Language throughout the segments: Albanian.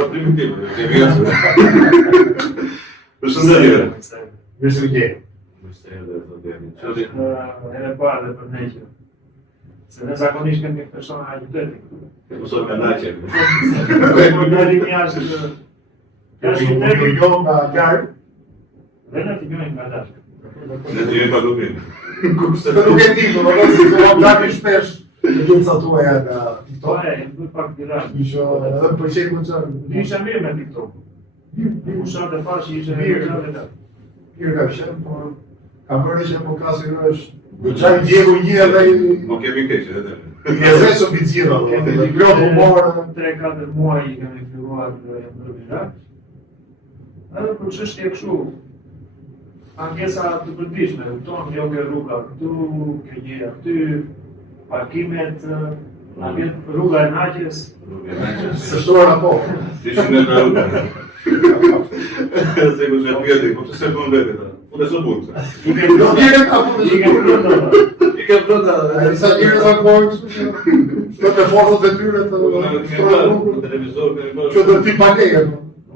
Jo primitiv, kemi Përshëndetje. Mirë se vjen. Edhe parë dhe për ne që se ne zakonisht kemi persona qytetit. Mësoj me naqe. Po dalim jashtë qytetit Jo nga qarë. dhe ne t'i bëjmë nga dashkë. Ne të jemi pa kupim. Kurse Nuk e di, po si se vam dati shpesh në gjëca tuaja nga TikTok. Po e, më bëj pak viral. Isha edhe pëlqej më çfarë. Isha mirë me TikTok. Fushat e parë që ishe Mirë. Mirë ka qenë, por kam bërë që po kasi është gjaj djegu një edhe Mo kemi keq edhe. i ezeshëm i gjitha, dhe i plot humor. 3-4 muaj i kemi filluar në viral. Edhe për çështje kështu, ankesa të përditshme, kupton, jo ke rruga këtu, ke gjëra këty, parkimet, rruga e Naqës. Se shtora po. 300 metra rrugë. Se ku se pjeti, po se po mbeti ta. Fute së burë. I ke brota. I ke brota. A disa njerëz akoma këto të forcat e tyre të Në televizor kemi pas. që do t'i paleje.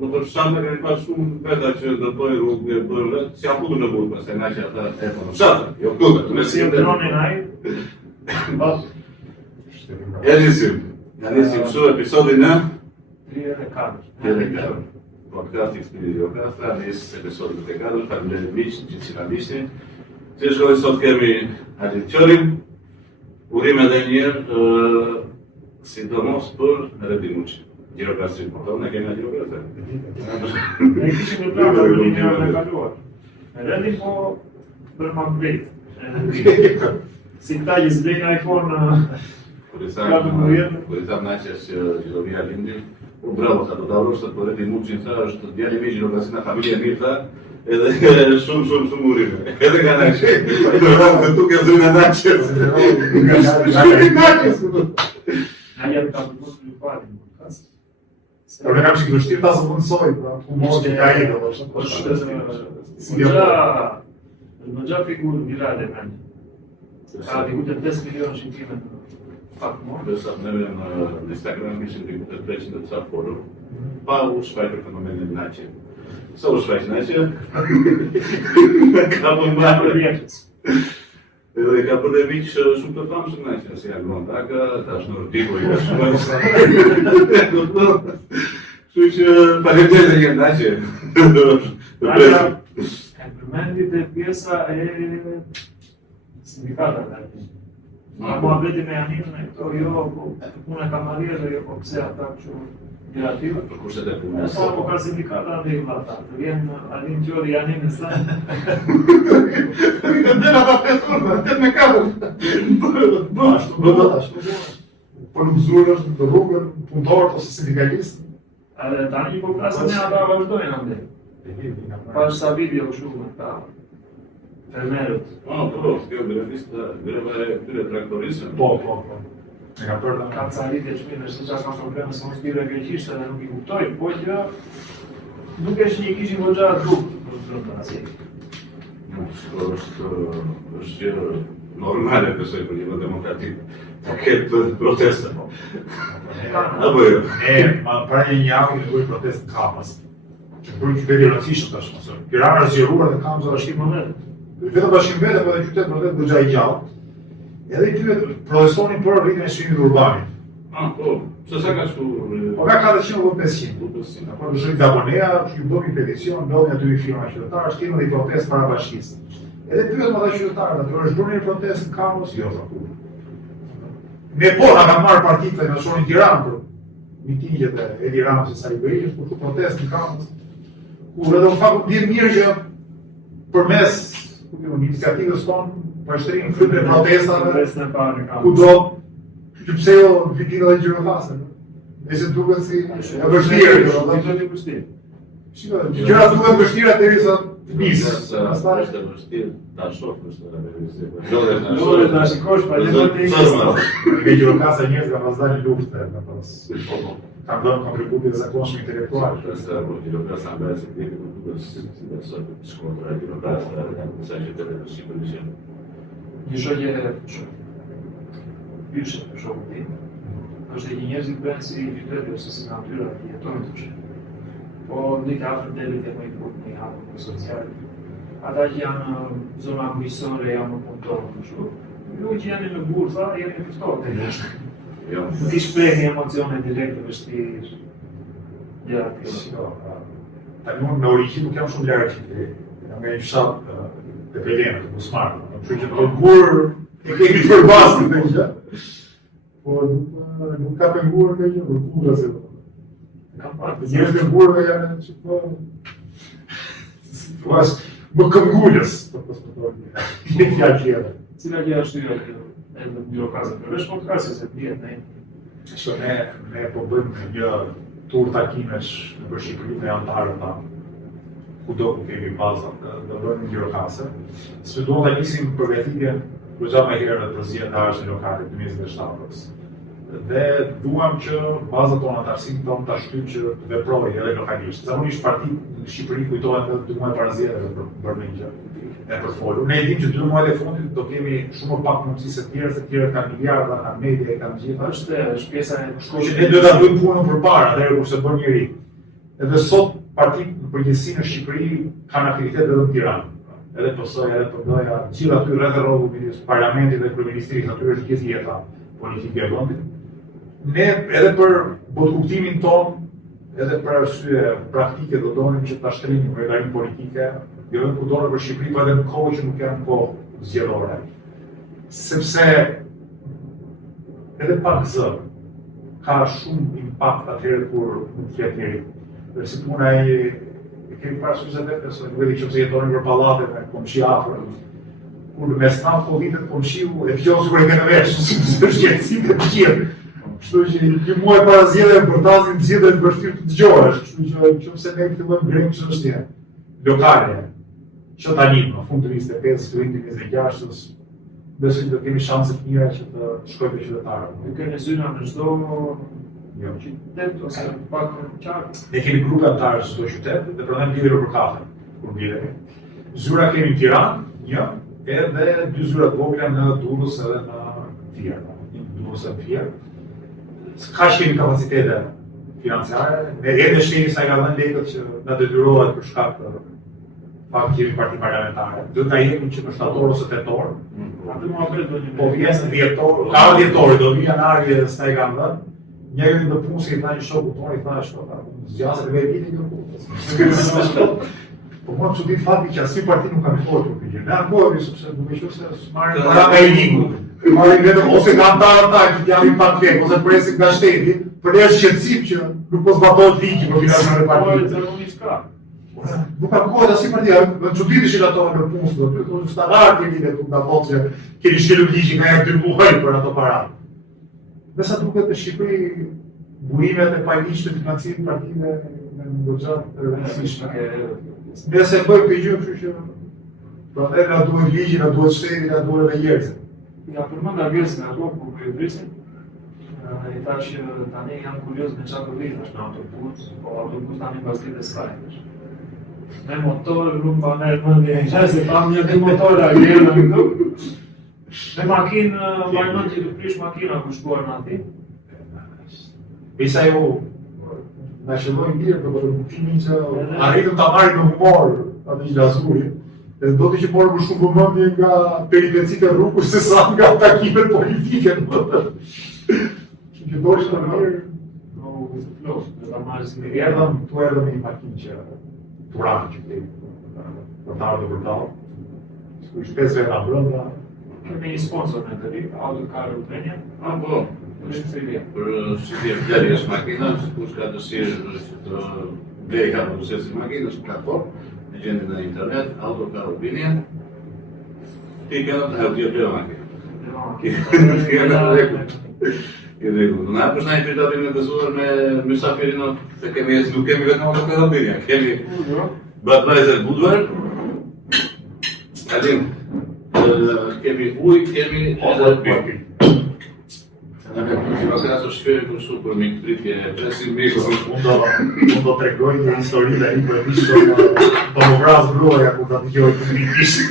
Do për shkak kemi pas shumë veta që ndërtojnë rrugë, bëjnë vetë, si janë futur në burë, pastaj na që ata e thonë. Fshatë, jo këtu, Me si dronin ai. Nisim. Ja nisim kështu episodin në 34. Podcast Expedition Kasta, nis episodin 34, faleminderit miq që na ndiqni. Si shkoi sot kemi Adit Qorin, urim edhe një herë, sidomos për Redin Muçi. Gjirokastrin, po ne kemi gjirokastrin. Ne kishim në plan për linjën e kaluar. Redin po për më mbet. Si ta që zblejnë iPhone. Kur i tham Naqës që Gjirovia lindi, bravo sa do ta urosh të Redin Muçin, sa është djali i gjirokastrin nga familja e mirë, tha, edhe shumë urime. Edhe nga Naqë. Do tu ke zënë Naqës. Na jam ka përpusur një parë në podcast. Por ne kam që vështirë ta zëvendësoj, pra, humor që ka i Në gja figurë virale me një. Ka diku të 5 milion shikime në pak morë. Dhe sa neve në Instagram kishim diku të 300 të ca follow, pa u shfaqur fenomenin Naqe. Sa u shfaq Naqe? Ka për marrë. Edhe ka bërë miq shumë të famshëm Naqe, si Alban Taka, tash në Rdipo i ka shumë. Kështu që faleminderit që Naqe. E përmendit e pjesa e sindikatave. Mua veti me Janinën e këto jo, punë e kamarierë, jo, po pse ata kështu negativë. Për kushtet e punës. Sa po ka sindikata dhe i vllata. Të vjen Alin Gjori Janinën sa. Dhe ata të me katër. Ashtu. Po në mëzurë është në rrugën, punëtorët ose sindikalistë. Edhe tani po flasën ne ata vazhdojnë ande. Pash sa video shumë ta fermerët. Po, kjo grevista, greva e këtyre traktorisë. Po. E ka bërë Ka ca rritje çmime, se çka ka probleme se mos bire greqisht edhe nuk i kuptoj, po që nuk është një kishim goxha rrugë për zonë asaj. Është gjë normale besoj për një demokratik. Ta ketë protesta. Apo jo? Para një javë kemi bërë protestë në Kamës. Që bërë qyteti rëndësishëm tash mësoj. Tirana është zgjeruar dhe Kamës është Shqip moment. vetëm bashkim vetë, po edhe qytet vërtet goxha i gjallë. Edhe i tyre protestonin për rritjen e çmimit urbanit. Po, se sa ka shku? Po ka 400 apo 500. Apo në shërit Zaboneja, që ju bëmi peticion, ndodhin aty firma qytetarë, shtimë dhe i protestë para bashkisë. Edhe pyet më ata qytetarët, aty është bërë një protestë në Kamës, jo sa kur. Ne po na kanë marrë partitë në shohin Tiranë për mitingjet e Edi Ramës së Saribërish, por ku protestë në Kamës. Ku vetëm fakut di mirë që përmes iniciativës tonë, pashtërinë frymë e protestave, kudo, që pse jo vitin edhe gjirokastër. Nëse duket si e vështirë. Gjëra duhet vështira derisa të nisë. Sa është e vështirë, ta shohësh edhe Dole ta shikosh pa le të ikësh. Me gjirokastër njerëz kanë pasur luftë, kanë dhënë kontributi të zakonshëm intelektual. Sa po gjirokastra bëhet se ti duhet të shkontra gjirokastra, sa që të shikojë. Një shoqë pyshe për shokët tim, është e njerëzit bëhen si qyteti ose si natyra që jetojnë thoshte. Po një të afër delit e më i bukur në hapën sociale. Ata që janë zona mbysore, janë më punëtorë kështu. Ju që janë në bursa, janë në ftohtë. Nuk i shprehni emocione direkte vështirë. Ja, kjo. Tani unë në origjinë nuk jam shumë larg qyteti. Jam nga një fshat të Pelena, të Busmarë. Kështu që të gur e kemi përbashkët në gjë. Por nuk ka penguar nga gjë, për kundra se Kam parë. njerëzit e burrave janë që po thua më këmbgulës, po thonë. Një fjalë tjetër. Cila gjë është hyrë kjo? Edhe në birokrazë. Përveç podcastit se dihet ne. Që ne po bëjmë një tur takimesh nëpër Shqipërinë me anëtarët tanë. Kudo ku kemi bazat, do bëjmë një birokase. Sfiduam ta nisim përgatitjen goxha më herët për zgjedhjes lokale të 27-s. Dhe duam që bazat tona të arsimit tonë ta shtyjmë që të veprojë edhe lokalisht. Zakonisht partitë në Shqipëri kujtohen edhe 2 muaj para zgjedhjeve për bërë një gjë e për folur. Ne e dimë që 2 muajt e fundit do kemi shumë më pak mundësi se të tjerët kanë miliarda, kanë media, kanë gjitha. Është pjesa e Kështu që ne duhet ta bëjmë punën përpara, atëherë kurse bën njëri. Edhe sot partitë në përgjithësi në Shqipëri kanë aktivitet edhe në Tiranë. Edhe PS-ja, edhe PD-ja, gjithë aty rreth rrogës parlamentit dhe kryeministrisë, aty është gjithë jeta politike e vendit. Ne edhe për botëkuptimin ton, edhe për arsye praktike do donim që ta shtrim llogarinë politike, jo vetëm kudo për Shqipëri, por edhe në kohë që nuk janë kohë zgjedhore. Sepse edhe pak zë ka shumë impakt atëherë kur nuk flet njëri. Dhe si puna e kemi parasysh vetë se nuk e di nëse jetonin për pallate me komshi afër. Kur mes tan vitet komshiu e dëgjon sikur e kanë vesh, është shqetësim të gjithë. Kështu që një muaj para zgjedhjeve importazin zgjedhjet vështirë të dëgjohesh, kështu që nëse ne fillojmë grejmë çështje lokale, që tani në fund të 25, fillim të 26-s, besoj do kemi shanse të mira që të shkojmë te qytetarët. Ju keni zyra në çdo qytet ose pak më qartë. Ne kemi grupe anëtarë në çdo qytet dhe prandaj lidhemi për kafe kur blidhemi. Zyra kemi në Tiranë, një, edhe 2 zyra të vogla në Durrës edhe në Fier. Në Durrës edhe në Fier. Ka kemi kapacitete financiare, ne edhe shkemi sa ka dhënë lekët që na detyrohet për shkak të faktit që kemi parti parlamentare. Do ta jemi që në shtator ose tetor. Atë më apel do një Po vjen në dhjetor, ka dhjetori, do vi janari dhe s'na i kanë dhënë. Njëri në punë si i tha një shoku tonë, i tha shkota, zgjasë me vitin kjo punë. Po më çudit fakti që asnjë parti nuk ka folur për këtë. Ne ankohemi sepse duke qenë se marrin para me ligu. Marrin vetëm ose nga ata që janë pak lek, ose presin nga shteti, për ne është shqetësim që nuk po zbatohet ligji për financën e partisë. Nuk ka kohë asnjë parti, më çuditëshin ato në punë, do të thonë standard keni ne këtu nga votë që keni shkelur ligjin nga 2 muaj për ato para. Me sa duket në Shqipëri, burimet e paligjshme të financimit partive në goxha të rëndësishme. Nëse bëjmë këtë gjë, kështu që prandaj na duhet ligji, na duhet shteti, na duhet edhe njerëzit. Ja përmenda vjesën ato kur kryeministri i thash që tani jam kurioz me çfarë do vinë në autobus, po autobus tani pas ditës së me motor, nuk pa merë mëndje, se pa një të motora gjerë në këtu. Me makinë, vajnon që të prish makina ku shkuar në ati. Bisa jo, na shëllojnë mirë për përbukimin që arritëm ta marrim në humor atë që lazuri. Dhe do të që morë më shumë vëmendje nga peripecitë e rrugës se sa nga takimet politike. Që dorë të mirë. Tu erdhëm një makinë që Turanë që për të ardhur për dalë. Ishtë 5 veta brenda. Kemi një sponsor në të ri, Autocar Ukrainia. Po, është Serbia. për shqipje vlerjes makinës, kush ka dëshirë që të blej ka procesi makinës, platformë, në gjendin në internet, Autocar Ukrainia. Ti kënë të hëtë gjë makinë. I rregull. Na përsh na i pritati në gëzuar me mysafirin se kemi nuk kemi vetëm Autocar Ukrainia, kemi Budweiser Budvar. Alim, kemi ujë, kemi edhe birë. Në krasë shkëri për shumë për mikë pritje, presin mikë. Unë do të regoj një histori dhe një për e vishë do më vrasë gruaja ku të të gjoj të mikë ishë.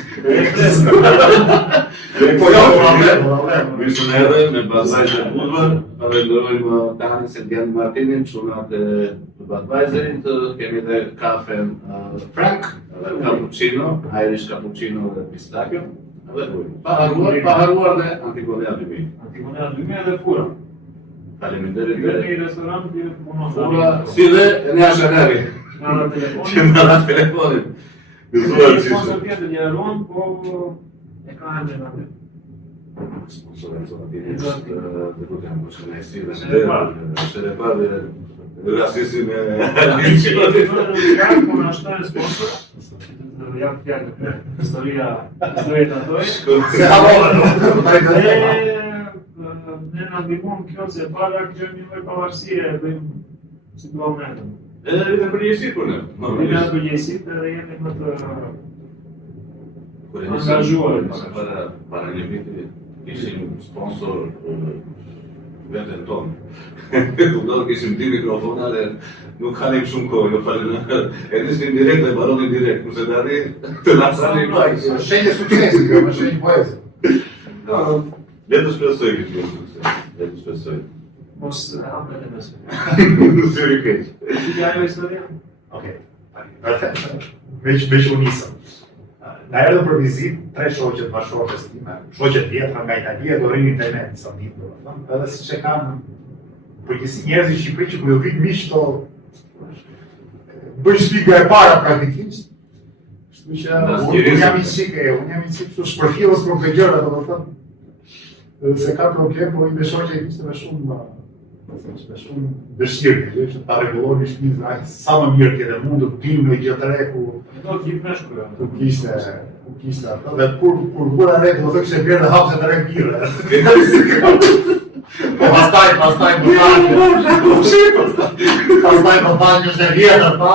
Po jo, problem. Mirë edhe me Budweiser Budvar, falenderojmë Tanin Sergian Martinin, çunat e Budweiserit, kemi edhe kafen Frank, cappuccino, Irish cappuccino dhe pistachio, edhe ujë. Pa haruar dhe Antigonea 2000. Antigonea 2000 dhe fura. Faleminderit. Në një restorant dhe punon Fura, si dhe Enea Shaneri. nga telefonit. Që nga telefonit. Gëzuar Një qishtë. sponsor tjetër një aron, po e ka ende në atë. Sponsorën zonë tjetër, dhe ku të jam përshë në esi dhe Sherepar. dhe rasisi me Po na shtojnë sponsor. Jam fjallë të historia të atoj. Se harohen, Ne na ndihmon kjo se para kjo një lloj pavarësie bëjmë si duam ne. edhe në përgjësi për ne. Ne na përgjegjësit edhe jemi më të Kur e angazhuar. para një viti, ishim sponsor vetën tonë. Kupton, kishim 2 mikrofona dhe nuk hanim shumë kohë, jo falem. E nisnim direkt dhe baronin direkt, kurse tani të lasanim vajzë. shenjë suksesi, kjo më shenjë poezi. Le të shpresoj këtë një sukses. Le të shpresoj. mos hapet e mesme. Syri keq. Si ka ajo historia? Okej, perfekt. Veç u nisëm. Na erdhën për vizitë 3 shoqet bashkëshortes time, shoqet vjetra nga Italia, do rrinin te ne disa ditë, domethënë, edhe siç e kanë përgjithësi njerëzit në Shqipëri që kur ju vin miq to bëj sfiga e para praktikisht. Kështu që unë jam i çike kështu shpërfillës për këtë gjëra, domethënë. Se ka problem, po i me shoqe ishte me shumë dëshirë, që ta rregulloni shtëpinë sa më mirë tjetë mund të pimë në gjë të re ku Do të gjithë me shkruja. ku kishte ato dhe kur vura re do të kishte bjerë dhe hapse të re birë. Po pastaj më thanë që është e vjetër, pa,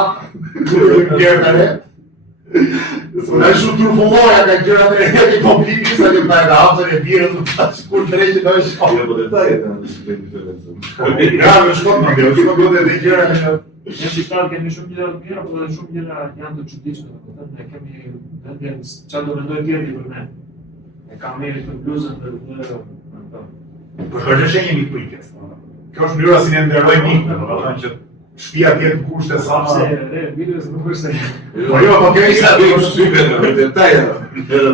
bjerë të re. Në shumë turfulloja ka gjëra të reja që po piki sa që ta e ka hapsën e birës u ta që kur të rejë që do e shkollë. Jo, po detajet në shkëpër diferencën. Ja, në shkollë më bjerë, shkollë dhe gjëra në Ne shqiptarë kemi shumë gjëra të mira, por edhe shumë gjëra janë të çuditshme, domethënë ne kemi vetë çfarë do mendoj tjetri për ne. E kam merri të bluzën dhe ato. Për është shenjë mikpritjes. Kjo është mënyra si ne nderojmë mikpën, domethënë që shtëpia tjetë në kushte sa më... Se videos nuk është Po jo, po kjo isa Sa bëjmë shtype në detajet.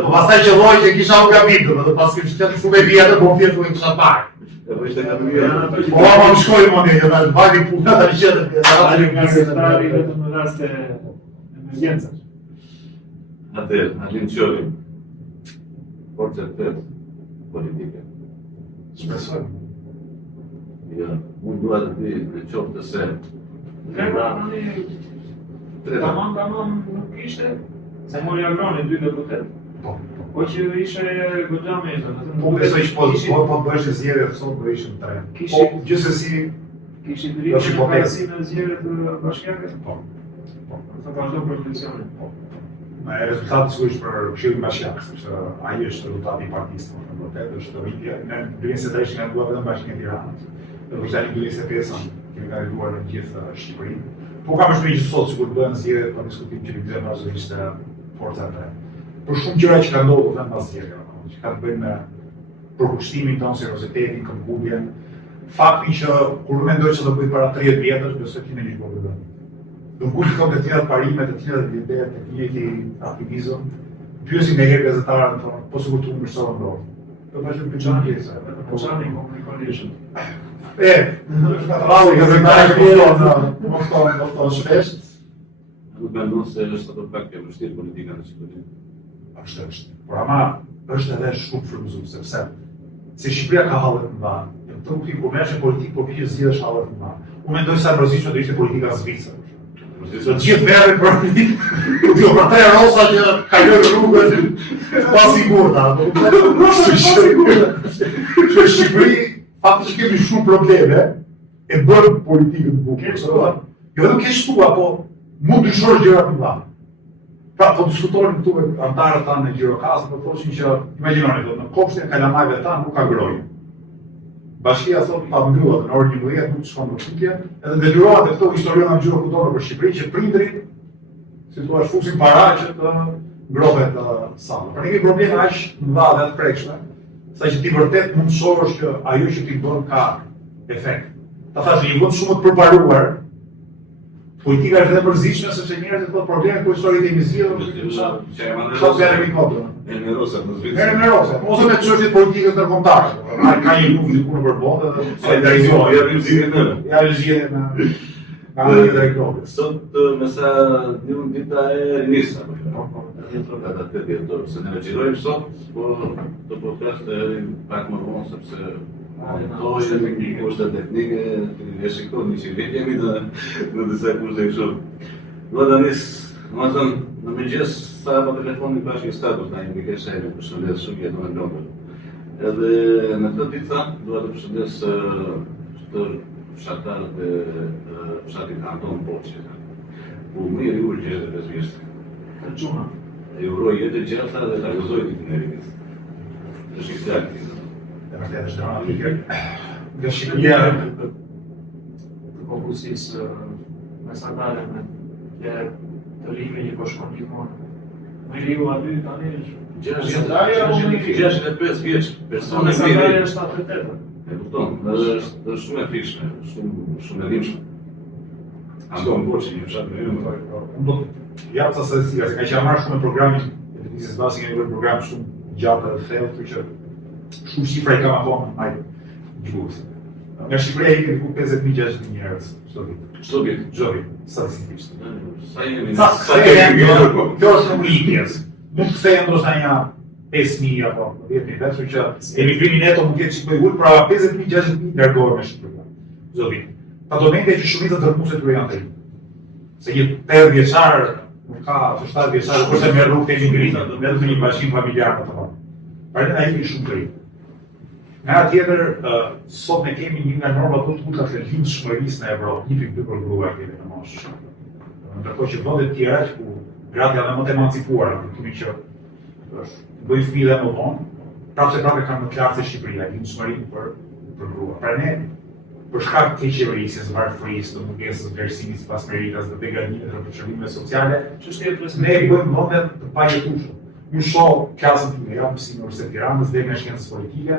Po pastaj që lloj që kisha u gabit, domethënë pas kishte qenë shumë e vjetër, po vjetër nuk kisha parë. E po ishte nga të mira. Po ma më shkoj më një, që vajti puna të rishjetër. nga sektari vetëm në raste emergjencash. Atëherë, Alin Qori, forcët të politike. Shpresojmë. Jo, unë dua të di në qoftë se Tamam nuk ishte, se mori Agroni 2 deputet. Po që ishe goxha me Po besoj që po bëhesh zgjedhje sot do ishin 3. Po gjithsesi Kishit dritë në parasinë në zgjedhjet bashkiake? Po. Sa vazhdo për eleksionin. Me rezultatet sigurisht për Këshillin Bashkiak, sepse ai është rezultati i partisë, në vërtetë është rritja. Ne 2023 nga dua vetëm Bashkinë e Tiranës. Dhe për vitin 2025 kemi kalizuar në gjithë Shqipërinë. Po kam përshtypjen që sot sikur bëhen zgjedhjet për diskutim që ligjen vazhdimisht forca të re. Për shumë gjëra që kanë ndodhur vetëm pas zgjedhjeve, që kanë të bëjnë me përkushtimin tonë, seriozitetin, këmbguljen, faktin që kur mendoj që do bëj para 30 vjetësh, besoj që ne një po bëjmë. Do ngulë kom të tjera parimet, të tjera ideet, të njëjti aktivizëm, pyesin nga herë gazetarët tonë, po sikur të mbështesën ndodh. Do vazhdojmë të çani pjesë, Po çani komunikon. Gazetarët mofton shpesh. Nuk mendon se është ato pak e vështirë politika në Shqipëri. Është. Por ama është edhe shumë frymëzues, sepse se Shqipëria ka halle të mëdha. Të nuk i komershë politikë, por që zgjidhesh halle të mëdha. Unë mendoj se rrezikshme do ishte politika zvicër. Do gjithë merren për jo për 3 rosa që kalojnë rrugën pa sigurta. Në Shqipëri faktikisht kemi shumë probleme e bën politikën të bukur. Jo nuk ke shtua, po mund ndryshosh gjëra të mëdha. Pra, po diskutonin këtu me antarët tanë në Gjirokasë, po thoshin që, imagjinoni, në kopshtin e kalamajve tanë nuk ka grojë. Bashkia thotë ta mbyllat në orën 11 nuk të shkon në tutje, edhe detyrohet e këto historiona gjyrokutorë për Shqipëri që prindrit, si thua, fusin para që të ngrohet salla. Por ne kemi probleme aq të mëdha dhe të prekshme, sa që ti vërtet mund të shohësh që ajo që ti bën ka efekt. Ta thash një vend shumë të përparuar, politika është edhe përzitshme sepse njerëzit kanë probleme ku historitë e mizidhur. Generosa, ose me çështjet politikës ndërkombëtare. Ai ka një luftë diku nëpër botë dhe solidarizohet. Ja zgjidhjen nëna. Ja zgjidhjen në kanë drejtorit. Sot me sa dita e rinisa, se ne gjirojmë sot, po të podcast e pak më vonë sepse to është teknike, kushte teknike, e shikoni që jemi në disa kushte kështu. Do të nis, domethënë, në mëngjes sa pa telefonin bashkë status na indikesha e përshëndet shumë jetë në Londër. Edhe në këtë ditë dua të përshëndes të fshatarët e fshatit Anton Poçi. U mirë u 65 vjeç. Gjuna. E uroj jetë gjata dhe ta gëzoj ditën e rinit. Është i qartë. E vërtetë është dramatike. Nga shikja të konkursisë mesatare me të live një po shkon gjithmonë. Me liu aty tani është 65 vjeç, persona e mesatare mirë. është 78. E kupton, është shumë e frikshme, shumë e limshme. Anton Poçi, një fshat me emër. Unë do të jap sa statistika, se ka që marrë shumë në programin e televizies base, kemi bërë program shumë gjatë dhe thellë, kështu që shumë shifra i kam akoma ai gjuhës. Nga Shqipëria i ku 50.000-60.000 njerëz çdo vit. Çdo vit. Çdo vit, statistikisht. Sa jemi? Sa jemi? Kjo është numërikjes. Mund të kthehen ndoshta një 5.000 apo 10.000, kështu që emigrimi neto mund të jetë çik më i ulët, pra 50.000-60.000 largohen me Shqipërinë. Çdo vit. Ka momente që shumica dërmuese tyre janë të rinj. Se një 80 vjeçar nuk ka, 7 vjeçar kurse merr rrugë te imigrimin, vetëm një bashkim familjar apo të. Pra ai është shumë të rinj. Nga tjetër, sot ne kemi një nga normat më të ulta të lindshmërisë në Evropë, 1.2 për grua kemi në moshë. Ndërkohë që vendet tjera ku gratë janë më të emancipuara, kuptimi që bëjnë fëmijë dhe më vonë, prapse kanë më të lartë se Shqipëria, lindshmërinë për grua. Pra ne, për shkak të keqërisjes, varfërisë, të mungesës vlerësimit sipas meritas dhe begatimit dhe përshëndetjeve sociale, ne bëjmë vende të pajetueshme. Unë shoh klasën time, jam mësim në Universitetin e Tiranës dhe me shkencë politike.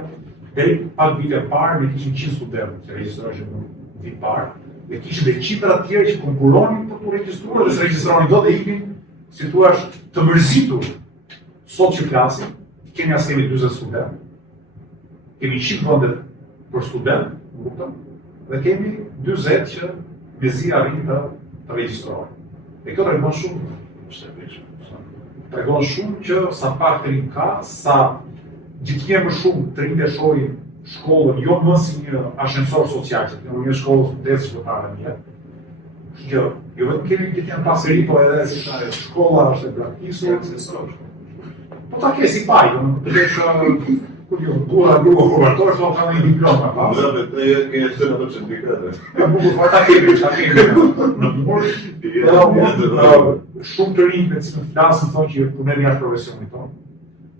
Deri pak vite parë ne kishim 100 studentë që regjistroheshin në vit parë, dhe kishim dhe qindra të tjerë që konkuronin për të regjistruar dhe se regjistronin dot dhe ikin, si thua, të mërzitur. Sot që flasim, kemi 40 studentë, kemi 100 vende për studentë, dhe kemi 40 që mezi arrin të regjistrohen. Dhe kjo tregon shumë, tregon shumë që sa pak të rinj ka, sa gjithje më shumë të rinj e shohin shkollën, jo më si një ascensor social, që në një shkollë studentësh shkollare një. Kështu që jo vetëm kemi gjithje në pasëri, po edhe shkolla është e braktisur. Po ta ke si paj, të kesh kur jo, grua kuvartor, so ka një diploma pas. Dhe të ke sënë ato certifikate. Po ta kemi. Në burg, shumë të rinj me cilën flasin thonë që punojnë jashtë profesionit tonë.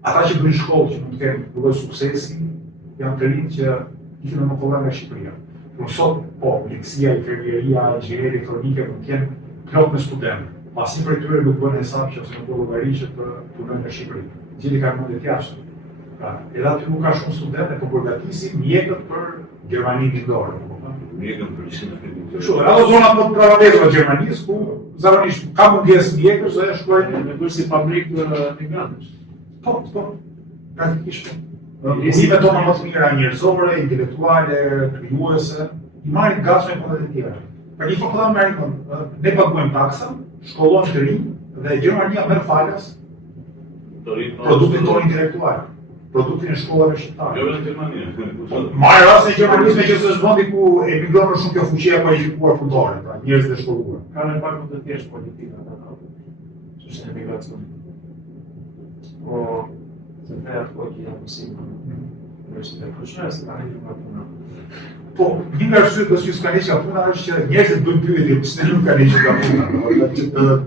Ata që bëjnë shkollë që mund të kenë lloj suksesi, janë të rinj që ishin më kollaj nga Shqipëria. Por sot, po, mjekësia, infermieria, inxhinieri elektronike mund të kenë plot me studentë. Pasi për tyre nuk bën hesab që ose nuk bëhen llogari që të punojnë në Shqipëri. Gjithë kanë mundet jashtë. Edhe aty nuk ka shumë studentë, po përgatisin mjekët për Gjermaninë Lindore. Mjekën për Shqipërinë. Kështu, ato zona më të pranuara të Gjermanisë ku zakonisht ka mungesë mjekësh dhe shkojnë Me bërë si fabrikë migrantësh. po, praktikisht. Unimet tona më të mira njerëzore, intelektuale, krijuese, i marrin gatshme vendet e tjera. Për një fakultet marrin, ne paguajmë taksa, shkollojmë të rinj dhe Gjermania merr falas produktin tonë intelektual, produktin e shkollave shqiptare. Jo në Gjermani. Marrë rast në Gjermanisë që është vendi ku emigron më shumë kjo fuqi e kualifikuar punëtore, pra njerëz të shkolluar. Ka në pak më të thjeshtë politika ata. Që është emigracion. Po, se të ato që janë mësim. Është të përshme, se ka një nga puna. Po, një nga arsyet pse s'ka ka puna është që njerëzit bëjnë pyetje pse nuk kanë ka puna.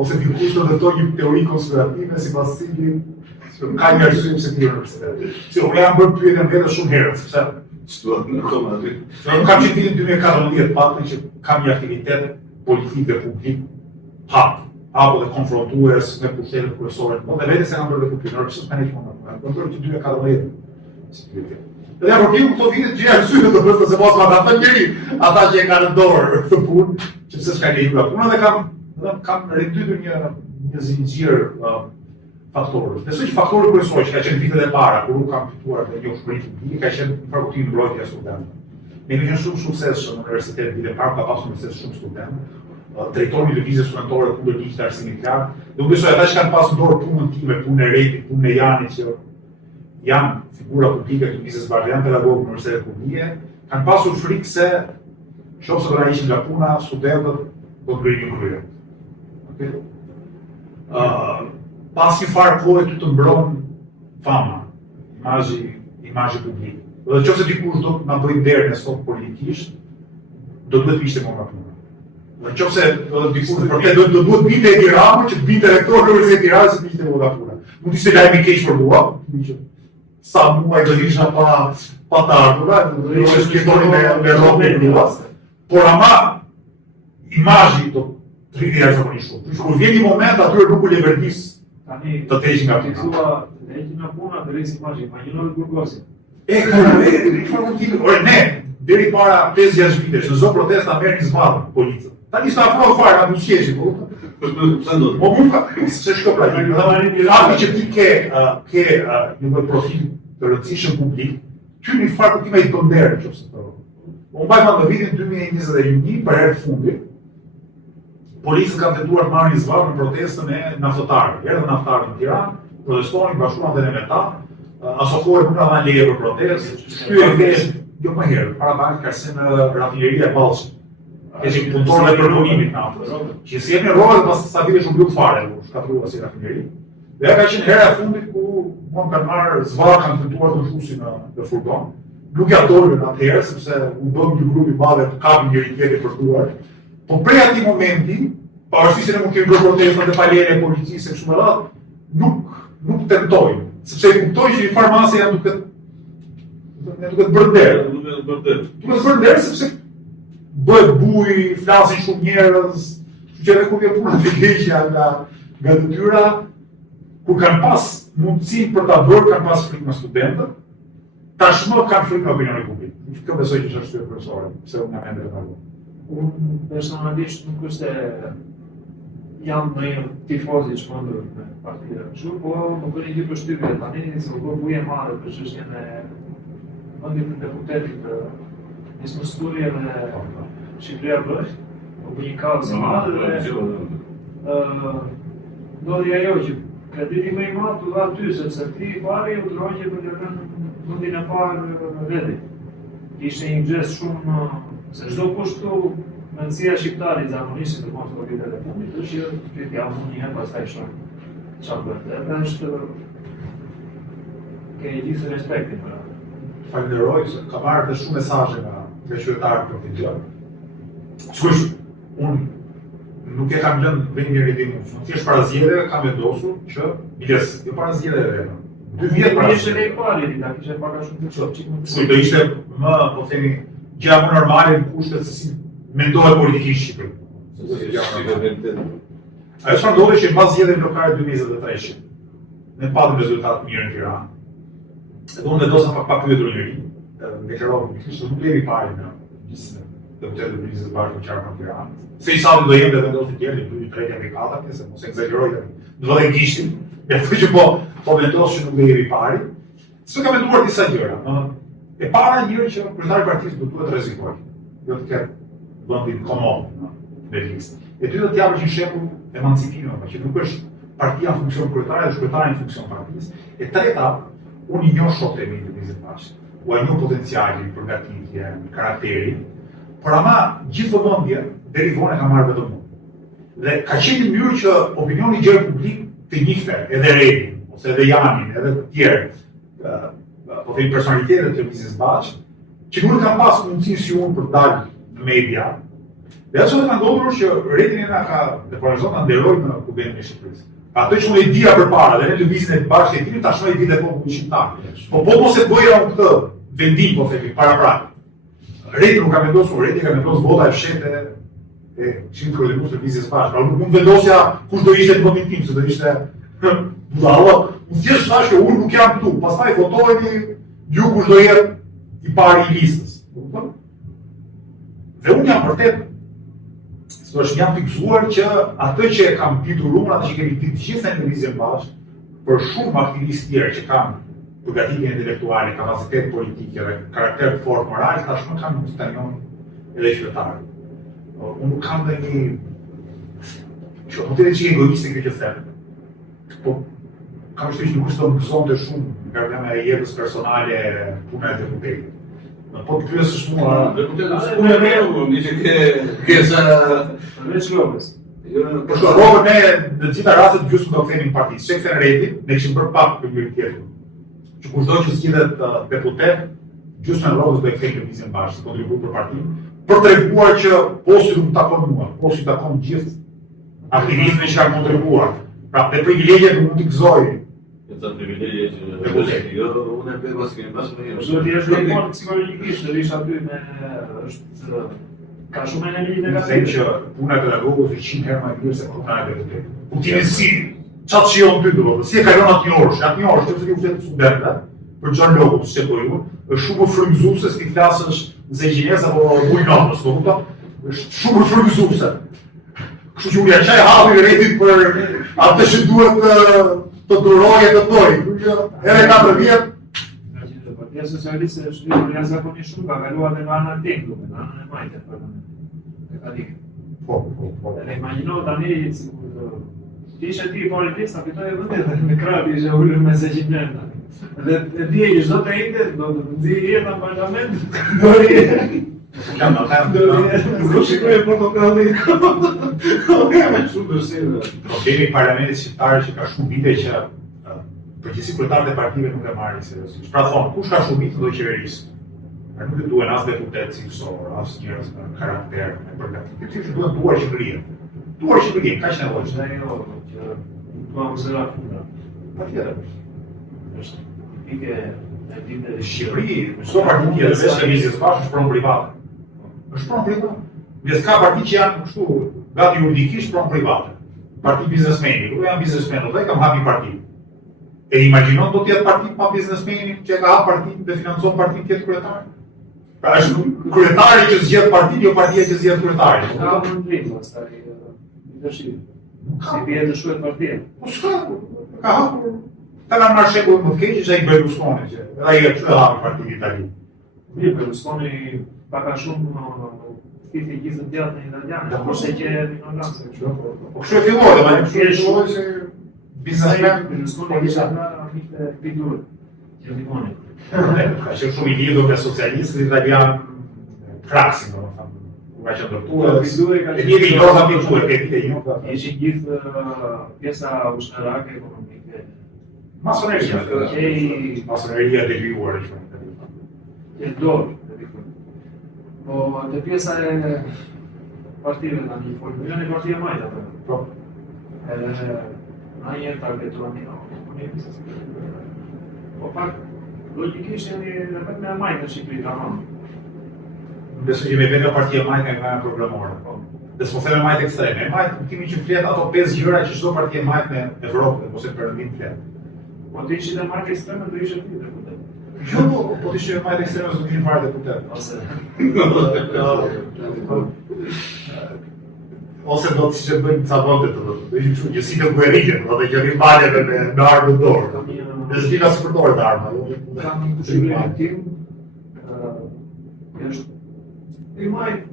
Ose dikush të ndërtoj një teori konspirative sipas cilit ka një arsye pse ti universitet. Si unë jam bërë pyetjen vetë shumë herë, sepse Stuat në koma aty. unë kam qenë vitin 2014 pati që kam një aktivitet politik dhe publik hap. apo dhe konfrontues me pushtetin kryesor, po dhe vetë se kanë bërë kuptimor, pse s'kan një fund. Do bërë të 2014. Dhe apo këtu këto vite gjë arsye do të se mos ma ka thënë njëri ata që e kanë në dorë këtë punë, që pse s'ka lejuar punë dhe kam ridytur një zinxhir faktorësh. Besoj që faktori kryesor që ka qenë vitet e para kur unë kam fituar dhe një shpërim publik ka qenë fakulteti i mbrojtjes së studentëve. Ne kemi qenë shumë suksesshëm në universitetin vitet e para, ka pasur shumë studentë. Drejtori i lëvizjes studentore kundër ligjit të arsimit larg. Dhe unë besoj ata që kanë pasur dorë punën time, punën e Retit, punën e Janit që janë figura publike të lëvizjes bardhian pedagogë në universitetet publike, kanë pasur frikë se nëse do na ishin nga puna, studentët do të bëjnë krye. Pas një farë kohë ty të mbron fama, imazhi publik. Dhe nëse dikush do të na bëjë derë sot politikisht, do duhet të ishte më nga puna. Dhe nëse dikush vërtet do duhet binte Edi Rama që të binte rektor në Universitetin e Tiranës të ishte më nga puna. Mund të ishte lajmi keq për mua, që sa muaj do isha pa të ardhura, do ishte shpjetori me rrobën e mua. Por ama imazhi do të rritë jashtëzakonisht shumë. Kur vjen një moment aty nuk u leverdis të teqin nga puna. Të heqin nga puna të rrisë imazhi, imagjinoni burgosin. Ne, deri para 5-6 vitesh, në zonë protesta merr një zvarr policët. Tani sa afro fare nga busqeshi, po. Po mund ka, se shko pra një. Fakti që ti ke një lloj profil të rëndësishëm publik, ty një farë kuptime i donderë nëse të. Unë mbaj në vitin 2021 për herë të fundit, policët kanë tentuar të marrin zvarr në protestën e naftotarëve. Erdhën naftarët në Tiranë, protestonin, bashkuan dhe me ta. Aso kohë nuk ka dhënë leje për protestë, shtyje vesh, jo më herë, para bank ka qenë rafineria e Ballshit. Që punëtorëve për punimin naftës. Që si jemi rrogë pas sa vitesh u blu fare, u shkatrua si rafineri. Dhe ka qenë hera e fundit ku mund kanë marrë zvarr kanë tentuar të shusin në furgon. Nuk ja dolën atëherë sepse u bën një grup i madh të kapin njëri tjetrin për tuar. Po prej atij momenti, pavarësisht se ne mund të kemi bërë protesta te palere e policisë kështu me radhë, nuk tentojnë. Sepse i kuptoj që një farmase janë duket bërder. Duket bërder sepse bëhet buj, flasin shumë njerëz, që edhe kur vjen puna të keqja nga detyra, kur kanë pas mundësinë për ta bërë, kanë pas frikë me studentët, tashmë kanë frikë me opinionin publik. Kjo besoj që është arsye kryesore, pse unë jam ende të paguar. Unë personalisht nuk është jam në një tifozi që mëndur me partire kështu, po më bëni një përshtypje tani se u bë buje madhe për çështjen e vendit të deputetit të nismë studie dhe Shqipëria bësh, u bë një kaos i madh dhe ndodhi ajo që krediti më i madh u dha aty sepse ti pari u ndronjë për të rënë vendin e parë Redit. Ishte një gest shumë se çdo kushtu Mendësia shqiptare i zakonisht të mos vitet e fundit është që këtë jam unë një herë pastaj shoh çfarë bëhet. Edhe është ke gjithë respektin për atë. Falenderoj se ka marrë shumë mesazhe nga qytetarët për këtë gjë. Sigurisht, unë nuk e kam lënë vendin e ridimus. Thjesht para zgjedhjeve kam vendosur që jo para zgjedhjeve. 2 vjet para. Ishte e parë dita, kishte pak a shumë të çop. Do ishte më, po themi, gjë më normale në kushtet se si mendohet politikisht Shqipëri. Ajo çfarë ndodhi që pas zgjedhjeve lokale 2023, ne patëm rezultate mirë në Tiranë. Edhe unë vendosa pa pyetur njëri, deklarova publikisht nuk levi parë në listën e deputetëve të Listës së Bashkisë të Qarkull të Tiranës. Se i sa do jemi dhe vendosur tjerë, 2-3 janë katër, se mos egzageroj do vëllai gishtin. Besoj që po vendos që nuk levi parë. S'u ka menduar disa gjëra. E para njëri që kryetari i partisë do duhet të rrezikojë. Do të ketë vendin komod në listë. E dyta të japësh një shembull emancipimi, që nuk është partia në funksion kryetare, është kryetari në funksion partisë. E treta, unë i njoh shokët e mi të Listës së Bashkisë. U ai njoh potencialin, përgatitjen, karakterin, por ama gjithë vëmendje deri vonë ka marrë vetëm unë. Dhe ka qenë një mënyrë që opinioni i gjerë publik të njihte edhe Redin, ose edhe Janin, edhe të tjerë, po themi personalitetet të Listës së Bashkisë, që nuk kanë pas mundësinë si unë për të dalë në media. Dhe ato që ka ndodhur që Redin na ka deponuar ta nderoj në Kuvendin e Shqipërisë. Ato që unë e dija përpara, dhe ne lëvizjen e bashkë e tij tashmë e di dhe populli shqiptar. Po mos e bëja unë këtë vendim, po themi, para. Redin nuk ka vendosur, Redin ka vendosur vota e fshehtë Këshim kryeministër të vizjes bashkë. Pra nuk vendosja kush do ishte në vendin tim, se do ishte budalla. Unë thjesht thash që unë nuk jam këtu, pastaj votojeni ju kush do jetë i pari i listës. Dhe unë jam vërtet, jam fiksuar që atë që e kam ditur unë, atë që kemi ditë gjithë në vizjen bashkë, për shumë aktivistë tjerë që kanë përgatitje intelektuale, kapacitet politike dhe karakter fort moral, tashmë kanë mund të njohin edhe qytetarët. Unë nuk kam dhe një... që po të edhe që egoiste këtë që them. Po, kam shtë që nuk është të më gëzon të shumë nga probleme e jetës personale puna e deputetit. Po të pyes është mua... Deputetit punë e merë, një që ke sa... Përveç Lopës. Po shko, Robert, ne në gjitha rastet gjusë do këthemi në partisë. Që këthen rejti, ne këshim bërë pak për njëri tjetër. Që kushdo që s'kidhet deputet, gjusë në Robës do e këthemi në vizjen bashkë, se kontribut për partinë, për të reguar që posi nuk takon mua, posi takon gjithë aktivistëve që kanë kontribuar. Pra, dhe privilegje nuk mund t'i gëzoj. Këta privilegje që... Jo, unë e përë pas kemi pasë me njërë. Duhet jesh reformë psikologikisht, dhe rish aty me... është... ka shumë energi Them negative. që puna e pedagogës është 100 herë më e mirë se puna e deputetit. Kuptimin si, çfarë shijon ty domethënë, si e kalon atë një orë, sepse ti u flet studentëve, për çfarë logut që po ju, është shumë frymëzuese si ti flasësh zëgjinez apo bujnonës, po kupton? Është shumë frymëzuese. Kështu që unë ja çaj hapi rrethit për atë që duhet të durojë të doj. Edhe 4 vjet Partia Socialiste është një jashtëzakonisht shumë, ka kaluar edhe në anën teknikë, në anën e majtë e parlamentit. Po. Edhe imagjino tani sikur ti ishe ti politist, ta fitoj vendet me krati ishe ulur me 200 njerëz. Dhe e di që çdo të ikte, do të nxjerrë jetën në parlament. Nuk Do shikoj portokallin. Me shumë dërsirë. Problemi i parlamentit shqiptar që ka shumë vite që përgjithësi kryetarët e partive nuk e marrin seriozisht. Pra thonë, kush ka shumë vite do qeverisë? Nuk e duhen as deputet cilësor, as njerëz me karakter, me përgatitje. Ti duhet duar qeveria. Duar qeveria, kaq nevojë. Është ajo që duam zëra funda. Patjetër. Është tipike e ditë e Shqipëri, çdo parti tjetër veç vizjes bashkë është pronë private. Është pronë private. Mes ka parti që janë kështu, gati juridikisht pronë private. Parti biznesmeni, ku janë biznesmenët, dhe kam hapi parti. E imagjinon do t'jetë parti pa biznesmenin që e ka hapë parti dhe financon parti tjetë kryetar? Pra është kryetari që zgjedh partin, jo partia që zgjedh kryetarin. ka mundrim pastaj leadership. Si bie të shuhet partia. Po s'ka, ka hapur. Ta kanë marrë shekull më të keq që ai Berlusconi që edhe ai e hapi partinë italiane. Mirë, Berlusconi pak a shumë fifi gjithë të djathtë në italianë, kurse që ignorancë kështu. Po kështu e filloi, domethënë kështu e filloi se biznesmen Berlusconi ishte ata pitur që Limoni. ka qenë shumë i lidhur me socialistët italianë, Craxi, domethënë. Ku ka qenë doktor, e di i njohur aty ku e njohur. Ishin gjithë pjesa ushtarake ekonomike. Masoneria, masoneria devijuar e shumë. E dorë, po të pjesa e partive tani, folën e partia majtë atë. Po. Edhe na jetë targetuar po pak, logikisht jeni vetë me majtë në Shqipëri tamam. Besoj që me vetë partia majtë nga programore. Dhe s'po theme majtë ekstreme. Majtë, kuptimi që flet ato 5 gjëra që çdo parti e majtë në Evropë dhe ose perëndim flet. Po të ishte majtë ekstreme, do ishte ti deputet. Jo, po të ishte majtë ekstreme s'do kishin fare deputet. Ose do të ishte bëjnë ca vote të do të ishte kështu gjësi të guerrije, do të gjërin baleve me armë në dorë. Dhe s'di ka së përdojë të armë. Kam një këshillim tim, është i majtë,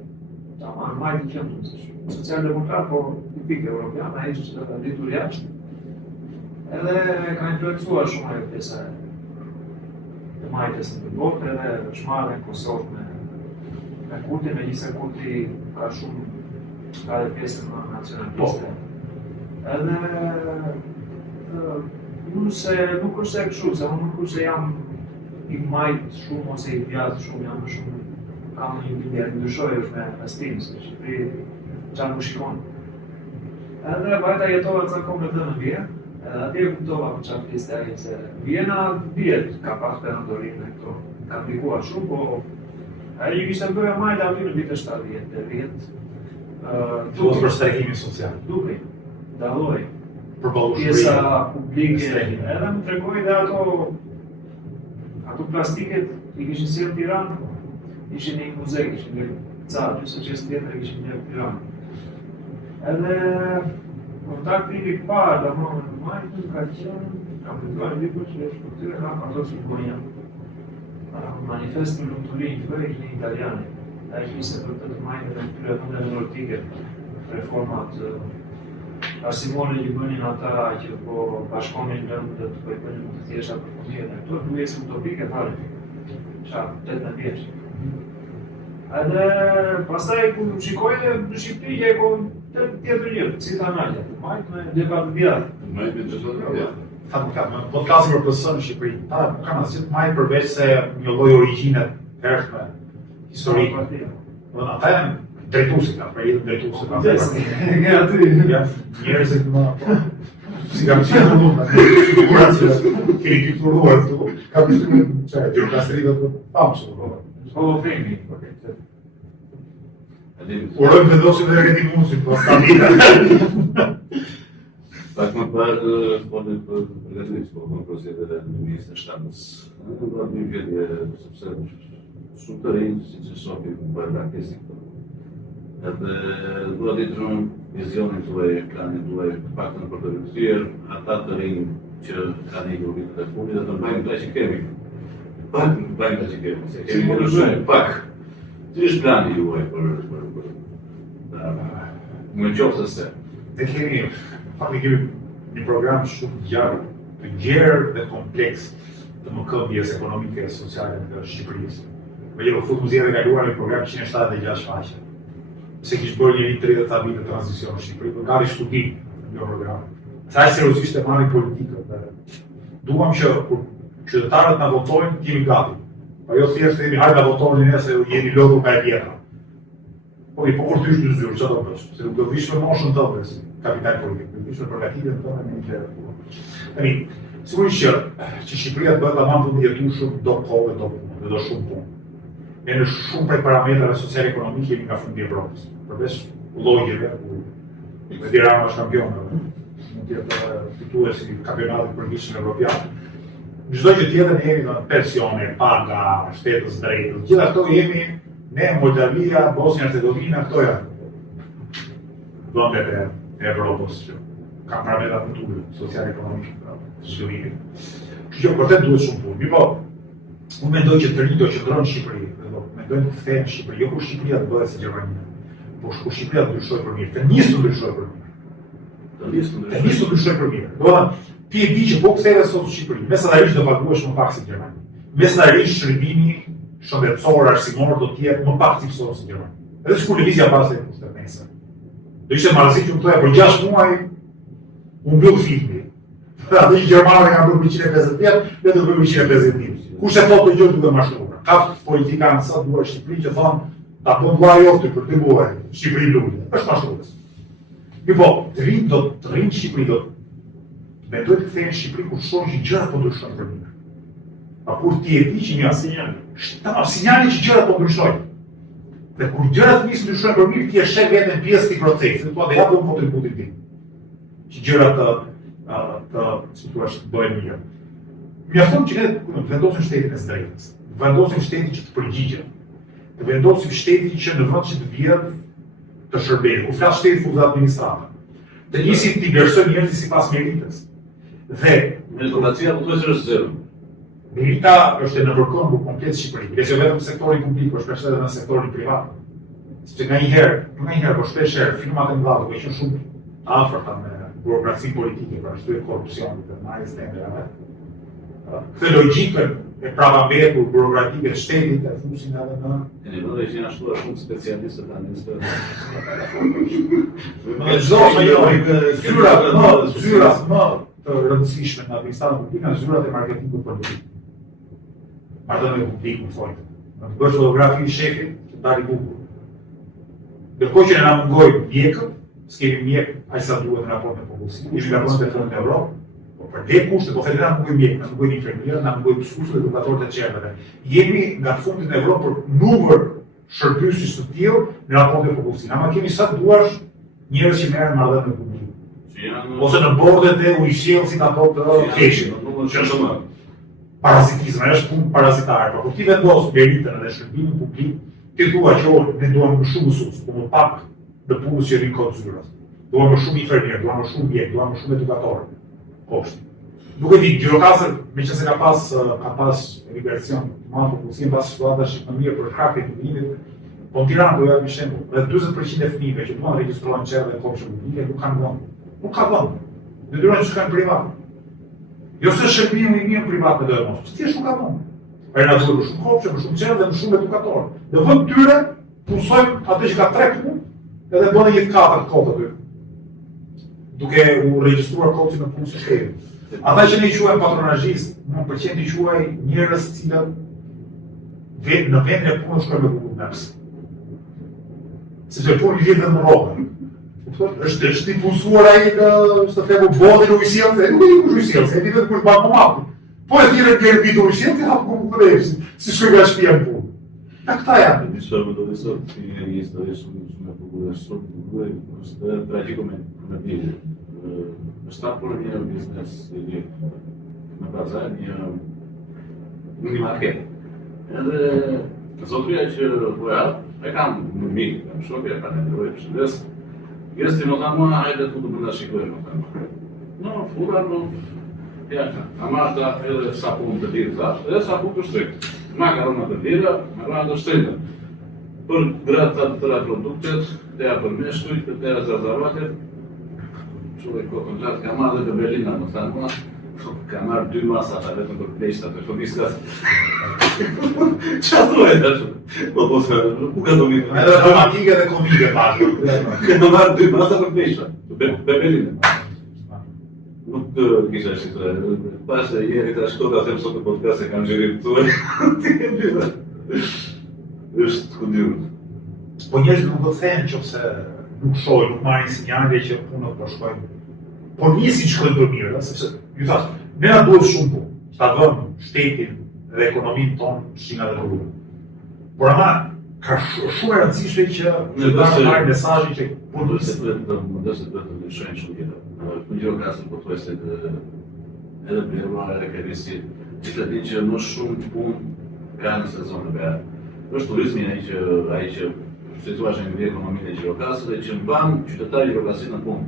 tamam, majtë në qëndrës, social-demokrat, po tipike europian, a ishte ditur jashtë. Edhe ka influencuar shumë ajo pjesa e majtës në të botë, edhe shmarrë në Kosovë me Kurti, me njëse Kurti ka shumë, ka dhe pjesën në nacionaliste. Edhe unë se nuk është se kështu, se unë nuk është se jam i majtë shumë ose i pjatë shumë, jam më shumë, kam një bindje, ndryshoj është me stimë, se Shqipëri qanë më shikonë. Edhe vajta jetova të zakom në të në vje, edhe atje kuptova për qatë piste aje, se Vjena vjetë ka pas perëndorinë e këto, ka ndikuar shumë, po aje i kishtë bërë majtë aty në vite 70, Duhet për strehimin social. Duke, dalloj. Për ballushmërinë. Pjesa publike, edhe më tregoj dhe ato plastiket i kishin sjellë në Tiranë, ishin një muze, kishin një carë, se që tjetër i kishin një Tiranë. Edhe kontakti i parë, dhe më në majtë, ka qenë, kam përduar një libër që është për tyre, ato që i bojnë manifest për lumturinë të bëjë në italiane. Ai ishte për të majtë dhe këtyre punëve nortike, reformat arsimone që bënin ata që po bashkonin lëndë të bëjnë më të thjeshta për fëmijët. Këto duhet utopike fare. Qa, 18 vjeç. Edhe pastaj ku shikoje në Shqipëri që po tjetër gjë, si ta nalja, majtë me debat vjatë. Majtë me çfarë vjatë. Po të flasim për PS në Shqipëri. Ta kanë asnjë majtë përveç se një lloj origjine të hershme historike. Do ata janë drejtuesi ka, për jetë drejtuesi ka. Nga aty. Ja, njerëzit më si kam qenë në lunda, keni pikturuar këtu, ka përshtypjen çfarë, gjurkastri do të famshëm. Hall of Fame. Urojmë vendosim dhe redi mundësi, po stabila. Pak më parë, folën për përgatimis, po më prosjede dhe në 27-ës. Në bërë një vjetë, sepse shumë të rinjë, si që shofi më bërë nga kesi këto. Edhe duha ditë shumë vizionin tuaj, planin tuaj, paktën për të rëndësirë, ata të rinjë që kanë ikur vitet e fundit, dhe të mbajmë ta që kemi. Pak mbajmë ta që kemi, se kemi në shumë, pak. Që është plani juaj për më qoftë se. Ne kemi, kemi një program shumë gjarë, të gjerë dhe kompleks të mëkëmbjes ekonomike e sociale të Shqipërisë. Me gjero fut muzia dhe kaluar një program 176 faqe. Se kishë bërë njëri 30 vite tranzicion në Shqipëri, për gari studim në program. Saj seriozisht e marrin politikët. Duam që kur qytetarët na votojnë, jemi gati. Po jo thjesht jemi hajde na votojnë ne se jeni lodhur nga e tjera. Po i kur ty është në zyrë, çfarë do bësh? Se nuk do vish me moshën tënde si kapital politik, do vish me përgatitjen tënde me një gjë. Tani, sigurisht që Shqipëria të bëhet tamam fëmijëtueshur do kohë do punë, do shumë punë. Ne në shumë prej parametrave social-ekonomik jemi nga fundi i Evropës. Përveç llojeve ku me Tirana është kampion, mund të jetë fitues i kampionatit përgjithshëm evropian. Çdo gjë tjetër ne jemi në pensione, paga, shtetës drejtës, gjithë ato jemi ne, Moldavia, Bosnia-Hercegovina, këto janë vendet e Evropës që kanë parametra të tillë social-ekonomike të zhvillimit. Kështu që vërtet duhet shumë punë. Mirë po, unë mendoj që të rinjtë do qëndrojnë në Shqipëri, mendojnë të kthehen në Shqipëri, jo kur Shqipëria të bëhet si Gjermania, por kur Shqipëria të ndryshojë për mirë, të nisë të ndryshojë për mirë. Të nisë të ndryshojë për mirë. Do të ti e di që po ktheve sot në Shqipëri, mesatarisht do paguash më pak se Gjermania. Mesatarisht shërbimi shëndetësor, arsimor do të jetë më pak cilësor se Gjermania. Edhe sikur lëvizja pas e kushtet mesa. Do ishte marrësi që më thoya për 6 muaj u mbyll filmi. Atë që gjermanët kanë bërë 150 vjet, ne do të bëjmë 150 vjet. Kush e thot të gjë duhet mashtruar. Ka politikanë sa duar Shqipëri që thonë ta bën vllai joftë për të buaj Shqipëri lule. Është mashtrues. Mi po, të rinë Shqipëri do mendoj të kthehen në Shqipëri kur shohin që gjërat po ndryshojnë për mirë. Pa kur ti e di që një sinjali që gjërat po ndryshojnë. Dhe kur gjërat nisë ndryshojnë për mirë, ti e sheh veten pjesë të procesit, thua dhe ja do kontributin tim. Që gjërat si thua bëhen mirë. Mjafton që ne të vendosim shtetin e drejtës, vendosim shtetin që të përgjigjet, të vendosim shtetin që në vend që të vjen të shërbejë, ku flas shteti fuzat administratë, të nisim të vlerësojnë njerëzit sipas meritës. Dhe meritokracia po thuhet se është zero. Merita është e nënpërkohur komplet Shqipëri, jo vetëm sektori publik, por shpesh edhe në sektorin privat. Sepse nganjëherë, por shpesh firmat e mëdha do të qenë shumë afërta me burokracinë politike për arsye korrupsionit dhe marrjes tendrave. Këtë logjikën e pravambetur burokratike të shtetit e fusin edhe në Keni vënë që janë ashtu shumë specialistë të administratës. Zyrat më të rëndësishme në administratën publike janë zyrat e marketingut politik. Marrëdhënie publike më thonë. Në të bësh fotografi i shefit, të dali bukur. Ndërkohë që na mungojnë mjekët, s'kemi mjek aq sa duhet në raport me popullsinë. Jemi nga punët e fundit në Evropë. Po për te kushte, po thënë na mungojnë mjekë, na mungojnë infermierë, na mungojnë mësuesë dhe edukatorët e çerteve. Jemi nga fundit në Evropë për numër shërbyesish të tillë në raport me popullsinë. Ama kemi sa duash njerëz që merren marrëdhënie me publikun. Ose në bordet e ujësjellësit ato të keqin. Që është më. Parazitizmi është punë parazitare. Por kur ti vendos meritën dhe shërbimin publik, ti thua që ne duam më shumë mësues, por më pak në punës që rinë kod zyras. Duam më shumë infermier, duam më shumë mjek, duam më shumë edukator. Koshti. Nuk e di, Gjirokastër, meqense ka pas liberacion të madh popullsinë pas situatash më mirë për shkak të epidemimit, po në Tiranë do japim shembull, rreth 40% e fëmijëve që duan regjistrohen në qerrë dhe kopshte publike nuk kanë vend. Nuk ka vend. Detyrojnë të shkojnë privat. Jo se shërbimi i mirë privat me do të mos. Thjesht nuk ka vend. Për na duhet më shumë kopshte, më shumë qerrë dhe më shumë edukator. Në vend tyre punsojnë atë që ka 3 punë, edhe bën një 4 kohë aty. Duke u regjistruar kopshtin në punë sistemi. Ata që ne i quajmë patronazhist, në përqend i quaj njerëz të cilët në vendin e punës shkojnë me Google Maps. Sepse punë i vjen vetëm rrogën. Është i punësuar ai në stafetu bodin e ujësjellës, nuk e di kush ujësjellës, e di vetëm kush bankomat. Po e thirrën deri vitu ujësjellës, hap Google Maps, si shkoj nga shtëpia në punë. Ja këta janë. Diçka më do të thotë, një histori shumë e bukur është tragjikomente me dia. Está por një biznes në pazar një market. Edhe zotëria që bëja, e kam në mikë, kam shokë, e kam nevojë për shëndes. Gjesti më thamë, hajde të mund ta shikojmë më thamë. No, fura në pjaqë. Ama ata edhe sapun të lirë thash, edhe sapun të shtrejtë. Makarona të lira, makarona të shtrejtë. Për gratë të tëra produktet, të ja për meshkuj, të tëra zazavatet, shumë e kokën lartë, ka marrë dhe Berlina, më thanë, ka marrë 2 masa ta vetëm për plejshta të shoniskat. Qa thua e tash? Po ku ka të mirë? Edhe romantike dhe komike pashë. Ka marrë 2 masa për plejshta, Berlina. Nuk kisha shqitra, pashe jeri ta shko ta them sot në podcast e kam gjerim tuaj. Është kudirë. Po njerëzit nuk do të thënë qofse nuk shohin, nuk marrin sinjale që punët po shkojnë. Po nisin shkojnë për mirë, sepse ju thash, ne na duhet shumë punë. Ta vëmë shtetin dhe ekonominë tonë shina dhe rrugë. Por ama ka shumë e rëndësishme që të marrin mesazhin që punë se të ndryshojnë shumë gjëra. Në Gjirokastër po thuaj se edhe Blerva edhe Kërisi, që të di që më shumë punë ka në sezon të verë. Është turizmi ai që situash në ekonominë e Gjirokastër që mban qytetarët Gjirokastrit në punë.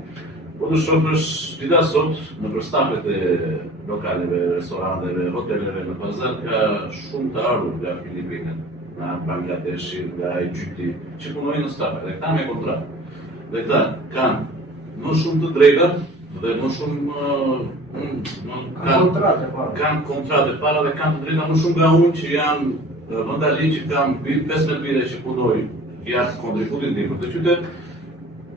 Po të shofësh dita sot në përstafet e lokaleve, restoranteve, hoteleve në pazar ka shumë të ardhur nga Filipinët, nga Bangladeshin, nga Egjipti, që punojnë në stafe dhe këta me kontratë. Dhe këta kanë më shumë të drejta dhe më shumë kanë kontrate para dhe kanë të drejta më shumë nga unë që janë vëndali që kanë 15 vite që punojnë, që janë kontributin tim për të qytet,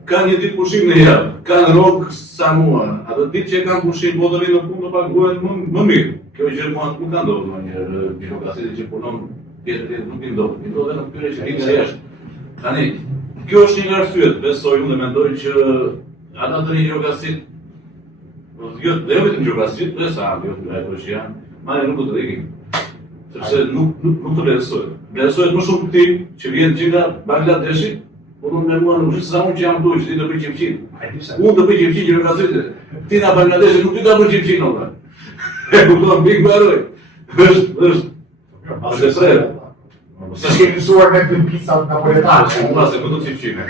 kanë një ditë pushim në javë, kanë rogë sa mua, atë ditë që kanë pushim, po të rinë në punë të paguajnë më mirë. Kjo që mua nuk ka ndodhur në një Gjirokastrit që punon tjetër nuk i ndodhur. I ndodhur në këtyre që rinë nga jashtë. Tani, kjo është një nga arsyet, besoj unë dhe mendoj që ata të një Gjirokastrit, jo vetëm Gjirokastrit, dhe sa jo të ato që janë, marrin nuk do të ikin. Sepse nuk të vlerësohet. Vlerësohet më shumë ti që vjen që nga Bangladeshi, po nuk me mua nuk është sa unë që jam duaj që ti të bëj qimqin. Unë të bëj qimqin Gjirokastrit, ti nga Bangladeshi nuk ti të bëj qimqin ola. E kupton, big baroj. Është frerë. Se shkemi mësuar me të pizzat napoletane. Unë se këtu qimqine.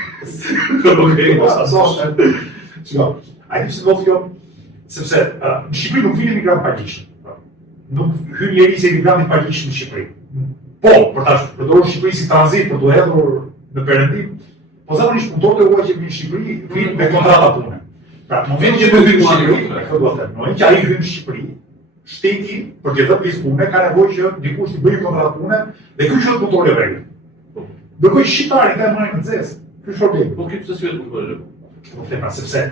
Shiko, a di pse do kjo? Sepse në Shqipëri nuk vjen migrant paligjshëm. Nuk hyn njeri si migrant i paligjshëm në Shqipëri. Po, për ta përdorur Shqipëri si tranzit për të hedhur në perëndim, po zakonisht punëtorët e huaj që vinë në Shqipëri vinë me kontrata pune. Pra, në momentin që hyn në Shqipëri, kjo do të thënë, në momentin që ai hyn në Shqipëri, shteti për të dhënë vizë pune ka nevojë që dikush të bëjë kontratë pune dhe ky është punëtori i rregullt. Ndërkohë shqiptari ka marrë në xhes. Ky është problemi. Po kip se syet punëtori. Po them sepse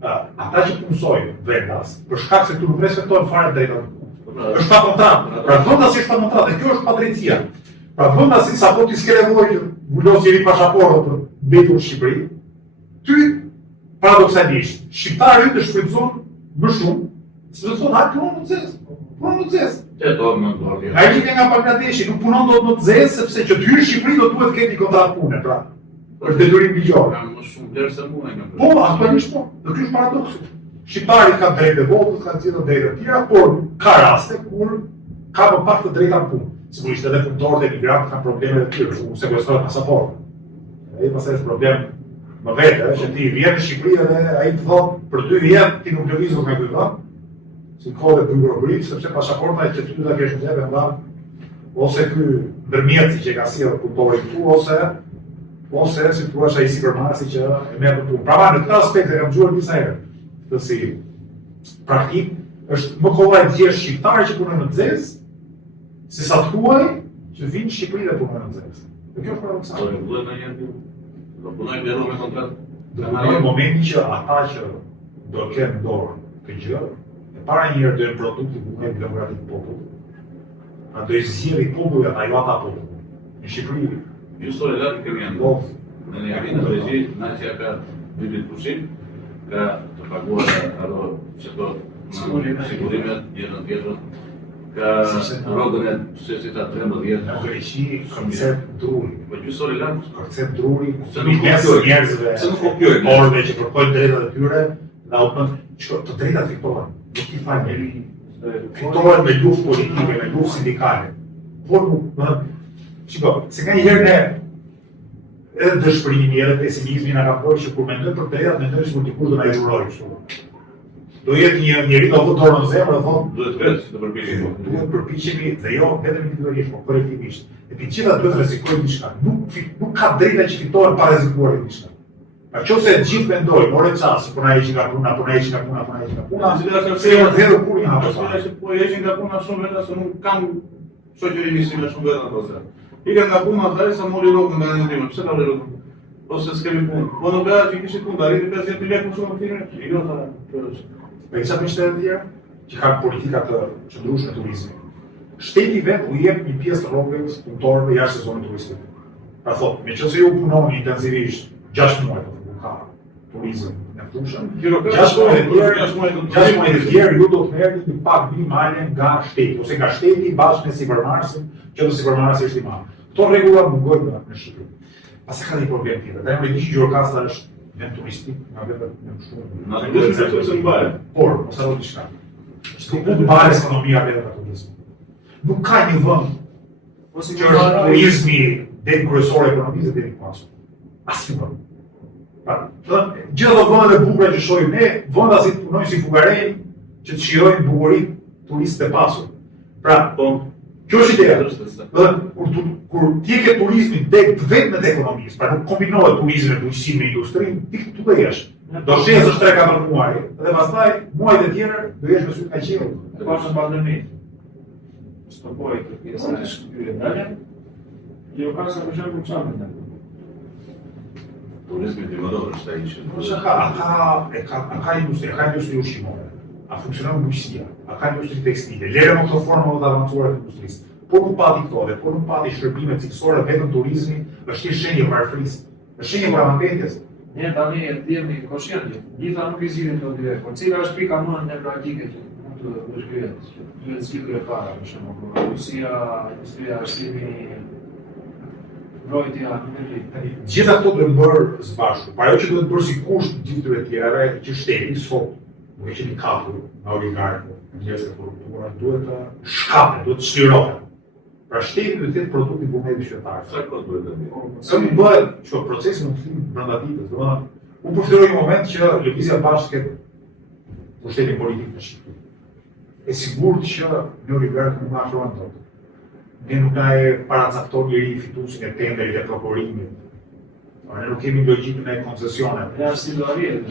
ata që punësojnë vendas, për shkak se këtu nuk respektojnë fare drejtat. Është pa kontratë. Pra vendasi është pa kontratë, kjo është padrejtia. Pra vendasi sapo ti s'ke nevojë që vulos njëri pasaportë për mbetur në Shqipëri, ty paradoksalisht shqiptari të shfrytëzon më shumë, se do të thonë hajde punon në xhes. punon në zezë. Që do më ndorë. Ai që vjen nga Bangladeshi nuk punon dot në zezë sepse që të hyrë në Shqipëri do duhet të ketë një kontratë pune, pra. Është detyrim ligjor. Kam më shumë vlerë se mua nga. Po, aktualisht po. Dhe ky është paradoksi. Shqiptarit ka drejtë votës, ka gjithë drejtë të tjera, por ka raste kur ka më pak të drejta në punë. Sigurisht edhe punëtorët e migrantët kanë probleme të tjera, u sekuestrohet pasaporti. Ai pastaj është problem më vete, që ti vjen në Shqipëri dhe ai të thotë për 2 vjet ti nuk lëvizur nga ky vend. Si kohë të byrokrit, sepse pasaporta që ty ta kesh në xhep ndan ose ky ndërmjetësi që ka sjellë punëtori këtu ose si thua ai sipërmarrësi që e merr punë. Pra në këtë aspekt e kam dëgjuar disa herë. Të si praktik është më kollaj të gjesh shqiptarë që punojnë në zezë, se sa të huaj që vinë në Shqipëri dhe punojnë në zezë. Dhe kjo është paradoksale. Do punoj me rrugë me kontratë. Në momentin që ata që do kenë dorë të gjë, e para një herë do jenë produkti vullnet demokratik popullit. A do i zgjidhë populli ata jo ata populli. Në Shqipëri Ju sot e lartë kemi janë Of. Në një avinë të regji, nacja ka 2 ditë pushim, ka të paguar ato që to sigurimet, jetën tjetër, ka rrogën e suesit të 13. Në Greqi, koncept druri. Po ju sot e lartë, Koncept druri, Se nuk mes kopjojnë. njerëzve, Se nuk kopjojnë. orëve që kërkojnë drejtat e tyre, dhe automat, të drejtat fitohen. Nuk i fal njeri. Fitohen me luftë politike, me luftë sindikale. Por nuk, shiko, se ka një herë ne edhe dëshpërimi, edhe pesimizmi na ka bërë që kur mendojmë për drejtat, mendojmë se dikush do na jurojë kështu. Do jetë një njeri do vë dorën në zemër dhe thotë duhet vetë që të përpiqemi. duhet përpiqemi dhe jo vetëm individualisht, por kolektivisht. E të gjitha duhet rrezikojnë diçka. Nuk ka drejta që fitohen pa rrezikuar diçka. Pa qofse të gjithë mendojnë, more çast, po na heqin nga puna, po na heqin nga puna, po na heqin nga puna. Se e vërtetë kur një hapë. Arsyeja që po heqin nga puna shumë vetë se nuk kanë shoqërinë si më shumë vetë ato se. Ikën nga puna dhe sa mori rrugën nga ndërtimin. Pse ta vë rrugën? Ose s'kemi punë. Po në bëra që kishit punë, arriti 50 lekë shumë më firme. Jo ta. Me çfarë më shtetë tjerë që kanë politika të qëndrueshme turizmi. Shteti vet u jep një pjesë të rrogës punëtorëve jashtë sezonit turistik. Pra thotë, meqense ju punoni intensivisht 6 muaj të ka turizëm në fushën, 6 muaj të tjerë ju do të merrni një pak minimale nga shteti ose nga shteti bashkë me sipërmarrësin, që do sipërmarrësi është i madh. Këto rregulla mungojnë në Shqipëri. Pastaj ka një problem tjetër. Dhe me diçka Gjirokastra është vend turistik, nga vetëm në shumë. Natyrisht se mbahet. Por, mos harro diçka. Nuk mund të mbahet ekonomia vetëm nga turizmi. Nuk ka një vend Ose që është turizmi dhe kryesor e ekonomisë dhe i pasur. Asnjë vend. Gjithë ato vendet e bukura që shohim ne, venda si punojnë si Bullgaria, që të shijojnë bukuritë turistë të pasur. Pra, kjo është ideja. Kur ti ke turizmin tek vetëm te ekonomisë, pra nuk kombinohet turizmi me bujqësinë me industrinë, ti këtu do jesh. Do shesësh 3-4 muaj dhe pastaj muajt e tjerë do jesh me sy ka qiell. E pas në pandemi. Stopoi këtë pjesë e shkyrë ndale. Jo ka sa për shembull çfarë ndale. Turizmi dimëror është ai që. Po sa ka industri ushqimore. A funksionon bujqësia? A ka industri tekstile? Lere më këto forma më të avancuara të industrisë. Po nuk pati këto dhe po nuk pati shërbime cilësore vetëm turizmi, është një shenjë varfërisë. Është shenjë paramendjes. Ne tani e diemi koshjentë. Gjitha nuk i zgjidhin këto dy. Po cila është pika më nevralgjike që mund të vëzhgohet? Duhet zgjedhur e para, për shembull, Rusia, industria arsimit, mbrojtja energjike. Gjitha këto duhet bërë së bashku. Por ajo që duhet bërë si kusht gjithë këtyre tjerave që shteti sot nuk e qeni kapur nga oligarkë, njerëz të korruptuar, duhet të shkape, duhet të shlirohet. Pra shteti duhet të jetë produkti i vullnetit qytetar. Sa kohë duhet të bëjë? Sa më bëhet që procesi nuk thim brenda ditës, domethënë u përfituroj një moment që lëvizja bashkë ketë pushtetin politik në Shqipëri. E sigurt që neoliberët nuk na afrohen dot. Ne nuk na e paracakton njëri fituesin e tenderit e prokurimit. Ne nuk kemi logjikën e koncesioneve. Ja si do arrihet.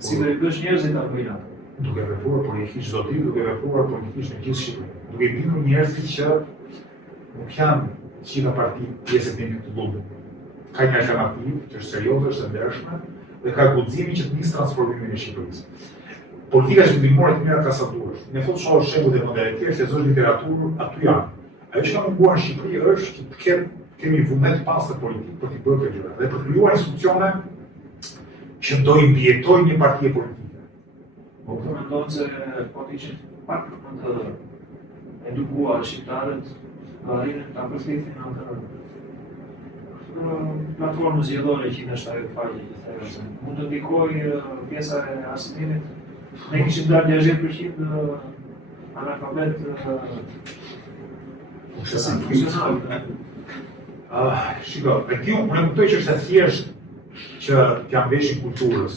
Si do i bësh njerëzit ta bëjnë atë. Duke vepruar politikisht çdo ditë, duke vepruar politikisht në gjithë Shqipërinë. Duke bindur njerëzit që nuk janë gjitha partitë pjesë e këtë lullë. Ka një alternativë që është serioze, është e ndershme dhe ka guximin që të nisë transformimin e Shqipërisë. Politika zhvillimore të mira trasaturësh. Ne thotë shoh shembull dhe modele të tjerë, lexosh literaturë, aty janë. Ajo që ka munguar në Shqipëri është që kemi vullnet pas të politikë për t'i bërë këtë gjëra dhe për të krijuar institucione që do i mbijetojnë një partie politike. Po mendon se po të ishin pak më të edukuar shqiptarët të arrin ta përfitin atë platformën zgjedhore që në shtatë faqe që thënë se mund të ndikojë pjesa e arsimit. Ne kishim dalë 60% analfabet funksional. Shiko, e kjo, unë e kuptoj që është e thjesht që t'jam veshin kulturës,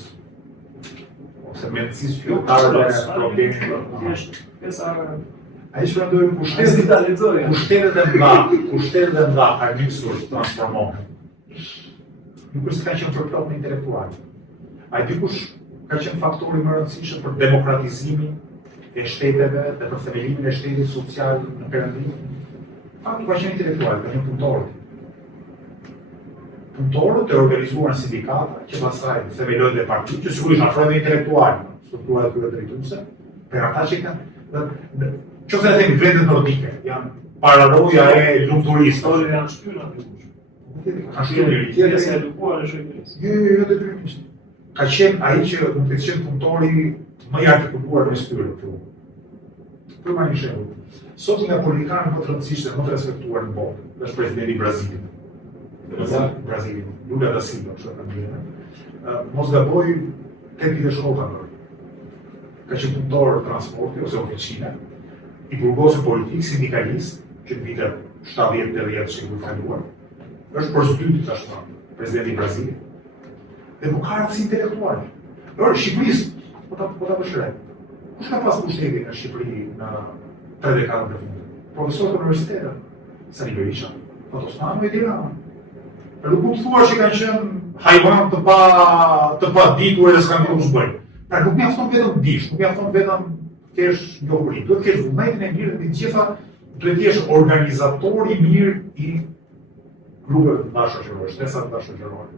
ose mendësisë qytetarëve e problemin. Ai që mendojmë pushtetet e mdha kanë nisur të transformohen. Nuk është ka qenë për plot në intelektual. Ai dikush ka qenë faktori më rëndësishëm për demokratizimin e shteteve dhe për themelimin e shtetit social në Perëndim. Fakti ka qenë intelektual, ka qenë punëtorët. Punëtorët e organizuar në sindikata, që pastaj themelojnë dhe partitë, që sigurisht afrojnë dhe intelektual, strukturat e tyre drejtuese, për ata që kanë qoftë e themi vendet nordike, janë pararoja e lumturisë. Historia janë shtyr aty kush. Ka shtyr njëri tjetër. Pjesa e edukuar e shoqërisë. Jo detyrimisht. Ka qenë ai që mund të qenë punëtori më i artikuluar në styre në fillim. Për një shembull, sot nga politikanë më të rëndësishëm dhe më të respektuar në botë, është presidenti i Brazilit. Brazilit, Lula da Silva, kështu e kanë thënë. Mos gaboj 8 vite shkollë ka bërë. Ka qenë punëtor transporti ose oficine, i burgosur politik, sindikalist, që në vitet 70-80 që i kaluar, është përsëdyti tashmë presidenti i Brazilit. Dhe nuk ka rëndësi intelektuale. Shqipërisë, po ta vështiroj. Kush ka pas pushtetin në Shqipëri në 3 dekadën e fundit? Profesorët e universiteteve, Sali Berisha, Fatosmanu e Tirana. Nuk mund të thua që kanë qenë hajvan të pa ditur edhe s'kan ditur ç'bëjnë. Pra nuk mjafton vetëm dish, nuk mjafton vetëm kesh njohuri, duhet të kesh vullnetin e mirë dhe të gjitha duhet të jesh organizatori i mirë i grupeve të bashkëshorore, shtesave bashkëshorore.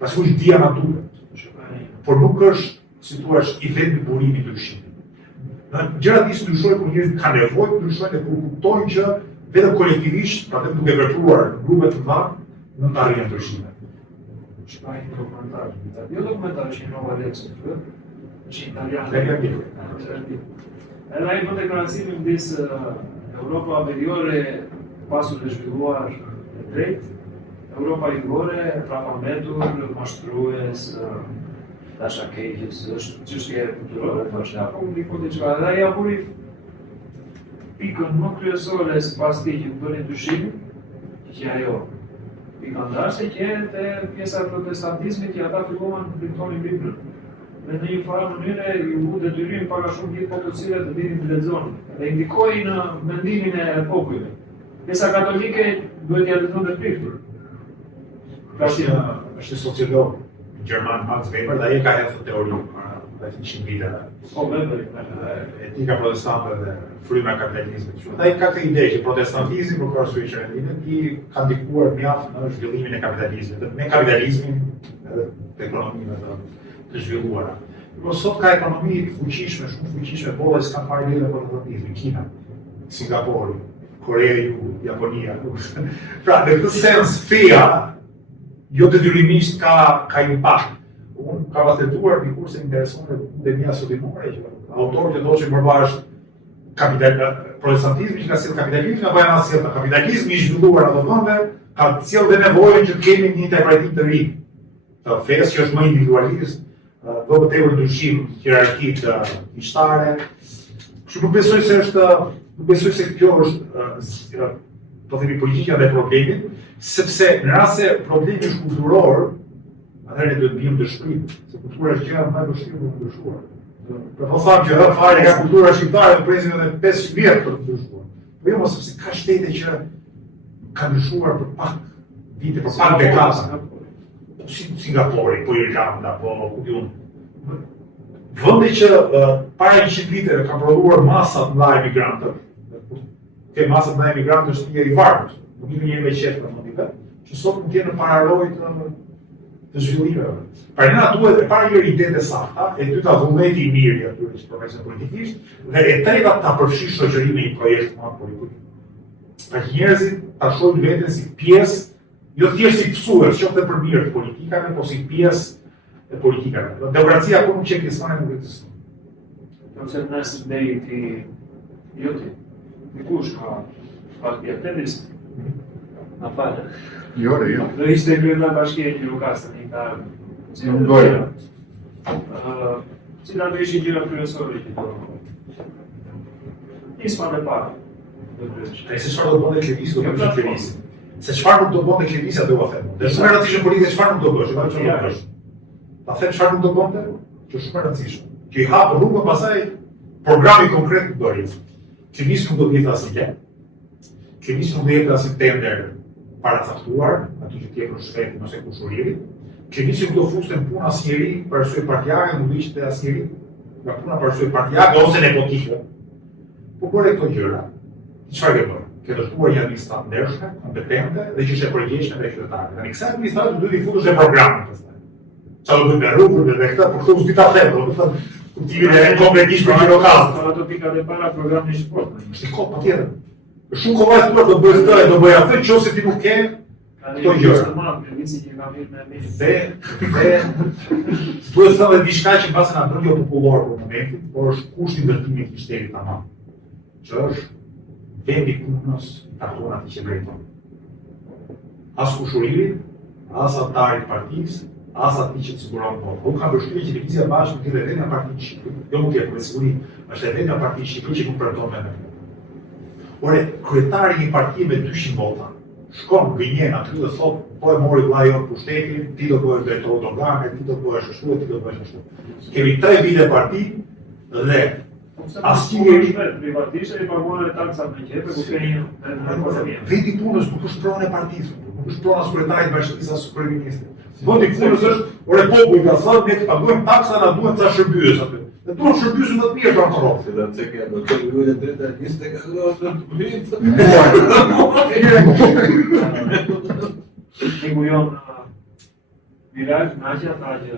Pastaj dia na duhet. Por nuk është, si thua, i vetmi burimi i ndryshimit. Gjërat nisën të ndryshojnë kur njerëzit kanë nevojë të ndryshojnë dhe kur kuptojnë që vetëm kolektivisht, pra vetëm duke vepruar në grupe të mëdha, mund të arrijnë ndryshime. Shpaj një dokumentar. Jo dokumentar që në Nova Lex, që italianë. Edhe ai bën deklaracimin midis Europa Veriore pasur të zhvilluar e drejt, Europa Jugore, prapambetur, mashtrues, dashakeqës, është çështje kulturore, thoshte, apo një diçka. Edhe ai apuri pikën më kryesore sipas tij që bënin dyshimin, që ajo pika ndarse që e pjesa e protestantizmit që ata filluan të diktonin Biblën. Dhe në një farë mënyre ju u detyrim paka shumë gjithë popullsive të dinin të lexonin dhe indikoi në mendimin e popujve. Pjesa katolike duhet t'ia lexonte priftur. Është sociolog gjerman Max Weber dhe ai ka hedhur teorinë para 100 viteve. Po Weber, etika protestante dhe fryma e kapitalizmit. Ai ka këtë ide që protestantizmi për arsye që i ka ndikuar mjaft në zhvillimin e kapitalizmit, me kapitalizmin edhe të ekonomive të zhvilluara. Por sot ka ekonomi të fuqishme, shumë fuqishme, bolla s'ka fare lidhje me protestantizmin, Kina, Singapori, Korea e Jugut, Japonia. Pra, në këtë sens feja jo detyrimisht ka impakt. Unë ka vazhduar dikur se intereson dhe mia sodimore që autorët që thoshin përbash protestantizmi që ka sjellë kapitalizmin apo janë sjellë kapitalizmi i zhvilluar ato vende ka sjellë dhe nevojën që të kemi një interpretim të ri të fesë që është më individualist, do të tepër ndryshim hierarkikë hishtare. Kështu nuk besoj se kjo është po themi politika dhe problemit, sepse në rast se problemi është kulturor, atëherë duhet bëjmë të shkrim, se kultura është gjëja më e vështirë për të ndryshuar. Po thamë që fare nga kultura shqiptare të presin edhe 500 vjet për të ndryshuar. Po jo, sepse ka shtete që kanë ndryshuar për pak vite, për pak dekada. Si Singapori, po Irlanda, po ku diun. Vende që para 100 viteve kanë prodhuar masa të mëdha emigrantësh, ke masa të mëdha emigrantësh është një i varfër, nuk jemi një me qef në fundit, që sot mund të jenë në paraloj të zhvillimeve. Pra ne duhet e para një ide sakta, e dyta vullneti i mirë i atyre që përveçse politikisht, dhe e treta ta përfshijë shoqërinë në një projekt më politik. Pra njerëzit ta shohin veten si pjesë, jo thjesht si psues, qoftë për mirë të politikave, po si pjesë e politikave. Demokracia po nuk qenë pjesëmarrje nuk ekziston. Nëse nësë ndej ti joti, dikush ka partia Tedis, na falë. Jo. Do ishte kryetar bashkia e Lukasën, një ka... Nuk doja. Cila do ishin gjëra kryesore që do... Nisma me para. Se çfarë do bënte Klevisi, do bëjë Klevisi. Se çfarë nuk do bënte Klevisi, atë u them. Dhe shumë e rëndësishme politike çfarë nuk do bësh, çfarë nuk do bësh. Ta them çfarë nuk do bënte, që shumë e rëndësishme. Që i hap rrugën pastaj programi konkret të bëri. Klevisi nuk do të jetë asnjë gjë. Klevisi nuk do jetë asnjë tender paracaktuar, aty që tjetër shfet ose kushuriri. Klevisi nuk do fuste në punë asnjëri për arsye partijake, nuk do ishte asnjëri nga puna për arsye partijake ose nepotike. Po bëre këto gjëra. Çfarë ke bërë? Ke dështuar një administratë ndershme, kompetente dhe që ishte përgjegjshme me qytetarët. Tani kësaj administratë duhet i futesh në programin pastaj. Çfarë do bëj me rrugën dhe këtë, por këto s'di ta them, do të thënë kuptimin e kompletisht për lokal. Ato pikat e para programin e shport. Është kot patjetër. Shumë kollaj thua do bëj këtë, do bëj atë, nëse ti nuk ke këto gjëra. Dhe duhet të thënë diçka që mbase na bën jo popullor për momentin, por është kushti i ndërtimit të shtetit tamam. Që është vendi punës takton atë që drejton. As kushuriri, as antarit partisë, as ati që të siguron votë. Unë kam përshtypjen që Lëvizja e Bashkët është vetëm nga Partia e Shqipërisë, jo nuk e me siguri, është vetëm nga Partia e Shqipërisë që nuk pretendon me këtë. Ore, kryetari i një partie me 200 vota, shkon gënjen aty dhe thot, po e mori vllai jot pushtetin, ti do bëhesh drejtor organe, ti do bëhesh ashtu, ti do bëhesh ashtu. Kemi 3 vite parti dhe asnjëri privatisht i paguan taksat me qepe, ku keni vendi punës nuk është pronë e partisë, nuk është pronë as kryetarit të bashkisë as kryeministrit. Vendi punës është, ore populli ka thënë ne të paguajmë taksa, na duhen ca shërbëes aty. Ne duhen shërbëes më të mirë për kontroll. Se da cekja do të luajë drejtë liste ka dhënë Niku jon Viraj, Naja, Naja.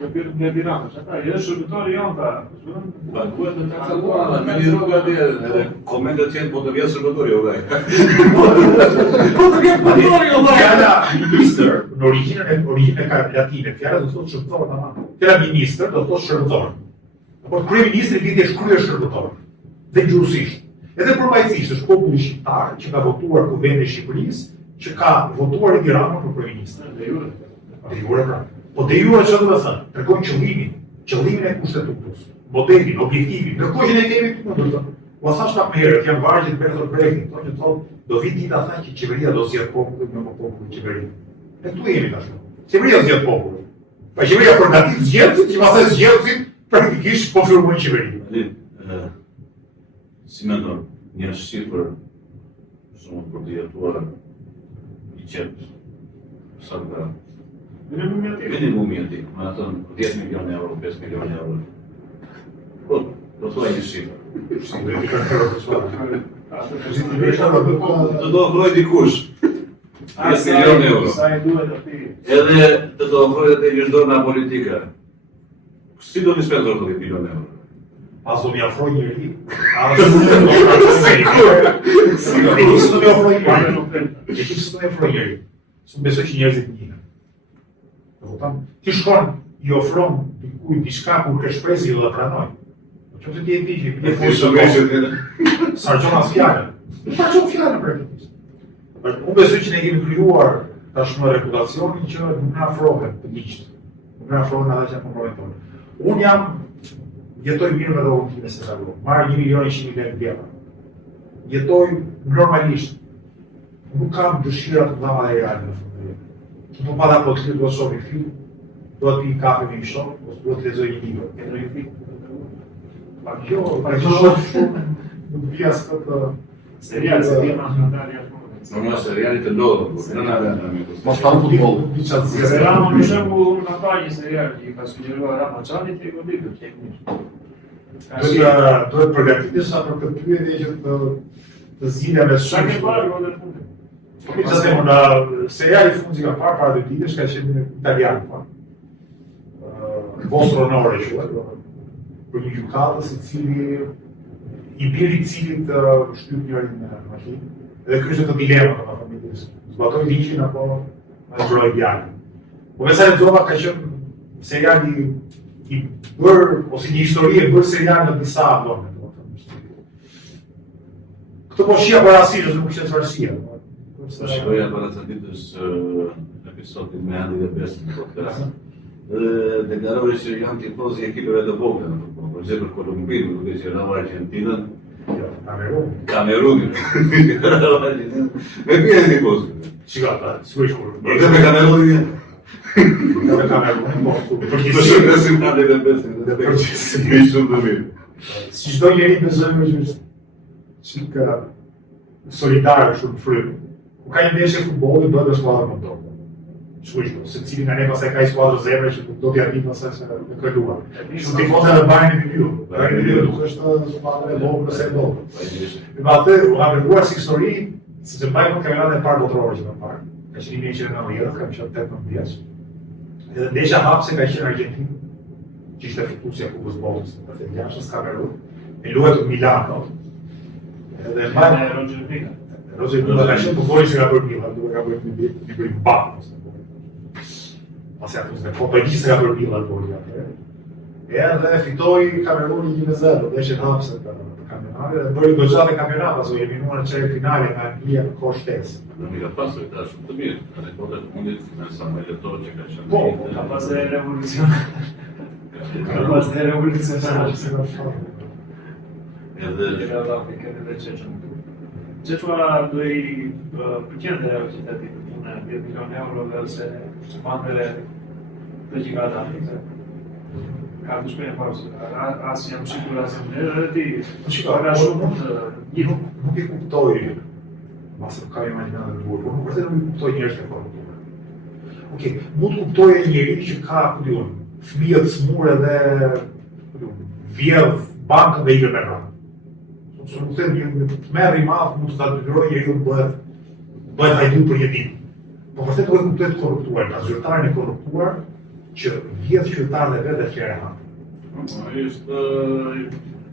Në Tiranë, ata janë shërbëtorë janë ta. Paguhet në taksa duala, me një rrugë atje, edhe komendet qenë po të vjetë shërbëtori o gaj. Po të vjetë shërbëtori o gaj! Fjala minister, në origjinën e latine, fjala do të thotë shërbëtor tamam. Fjala minister do të thotë shërbëtor. Por kryeministri vjen të shkruajë shërbëtor. Dhe gjurësisht. Edhe përmbajtësisht është populli shqiptar që ka votuar Kuvendi i Shqipërisë, që ka votuar i Tirana për kryeministër. De jure pra. Po de jure çfarë do të thënë? Tregon qëllimin e kushtetutës, modelin, objektivin. Ndërkohë që ne kemi këtu. U thash pak më herët, janë vargjet Bertolt Brecht, thonë që thotë do vi dita tha që qeveria do zgjedh popullin, jo populli qeverinë. Ne këtu jemi tash. Qeveria zgjedh popullin. Pa qeveria përgatit zgjedhësit, që pastaj zgjedhësit praktikisht konfirmojnë qeverinë. Si mendon, një shifër shumë për të jetuar i qetë sa nga minimum jeti, me atën 10 milion euro, 5 milion euro. Po, do thua një shifër. Të do ofroj dikush 10 milion euro. Edhe të do ofroj edhe një shdorna politika. Si do një spenzor 10 milion euro? As do mi afroj njëri, as do mi afroj njëri. Së besoj që njerëzit njënë. Ti shkon, i ofron dikujt diçka kur ke shpresë do ta pranoj. Që të ti që ti po shoqësh sarxon as fjalën. Nuk sarxon fjalën praktikisht. Unë besoj që ne kemi krijuar tashmë reputacionin që nuk na afrohen të miqt. Nuk na afrohen ata që kompromitojnë. Unë jam jetoj mirë me rrogën time se lavoro. Marr 1.100.000 lekë vjetra. Jetoj normalisht. Nuk kam dëshira të bëj materiale në fund. Po para po të do shoh një film, do të pi kafe me një shok, ose do të lexoj një libër. Ke ndonjë film? Pa kjo shumë nuk vi as këtë serial se vjen nacionale ashtu. Normal seriali të ndodhur, por në avë me kusht. Mos ta futboll. Serial më shumë unë ka pa një serial që ka sugjeruar Ramaçani te goditët teknik. Duhet përgatitesh sa për këtë pyetje që të zgjidhja me Sa ke shumë. parë godë fundit? Gjithashtu në seriali fundit ka parë para 2 ditësh ka qenë në italian, po. Vostro onore quhet, për një gjykatës i cili i biri i cilit shtyp njërin në makinë dhe kryshte të dilema të familjes. Zbatoi ligjin apo zbroi djalin. Po me sa lexova ka qenë seriali i bërë, ose një histori e bërë serial në disa vëme. Këtë po shia për asirës, nuk ishte të rësia. Po shikoja para të ditës episodin me Andi dhe Besë në podcast. Dhe deklaroi se janë tifozë i ekipeve të vogla në futboll, për shembull Kolumbinë, duke qenë Argentinën, Kamerunin. Me kë janë tifozë? Shikata, sigurisht kur. Edhe me Kamerunin. Edhe Kamerunin, po. Përgjithësi besim Andi dhe Besë, dhe përgjithësi shumë të mirë. Si çdo njeri besojmë që është çika solidare shumë frymë. Ku ka një ndeshje futbolli bëhet me skuadrën më top. Sigurisht, secili nga ne pastaj ka skuadrë zemre që do t'ia dinë pastaj se e kreduar. Shumë tifozë edhe Bayern Munich. Bayern Munich nuk është skuadra e vogël se e vogël. Me atë u ka treguar si histori, siç e mbajmë kampionatin e parë botëror që më parë. Ka qenë 1990, ka qenë 18 vjeç. Edhe ndeshja hapse ka qenë Argjentinë, që ishte fituesja e Kupës Botës, atë jashtës Kamerun, e luajtur Milano. Edhe mbajmë Roger Mila. Roger Mila ka qenë futbolli që ka bërë Milan, duke ka bërë një bërim bakë. Pasi atë në kompetisi ka bërë Milan por atë. Edhe fitoi Kameruni 1-0, dhe hapse të kampionatit dhe bëri goxha të kampionat, pas u eliminuar në çertë finale nga Anglia në kohë shtesë. Nuk ka pasur ta shumë të mirë, anekdota të mundit me Samuel Eto'o që ka qenë. Po, ka pas dhe revolucion. Ka pas dhe revolucionar. Edhe Ka dhënë këtë dhe Çeçën. Çeçua do i përqendë ajo që të ditë në 10 milionë euro dhe se mandre të gjigata. Ka të shpejnë parë, asë jam shikur asë në edhe ti, ka shumë Nuk i kuptoj, masë ka imaginat në duhet, por nuk vërtet nuk i kuptoj njerëz të korruptuar. Okej, mund të kuptoj e njeri që ka, ku diun, fëmijët smur edhe vjedh bankën dhe ikën me rranë. Se nuk them një merr i madh mund të ta detyrojë njeriu bëhet hajdu për një ditë. Po vërtet duhet kuptoj të korruptuar, ka zyrtarin e korruptuar që vjedh qytetarë dhe vetë fjerë hanë.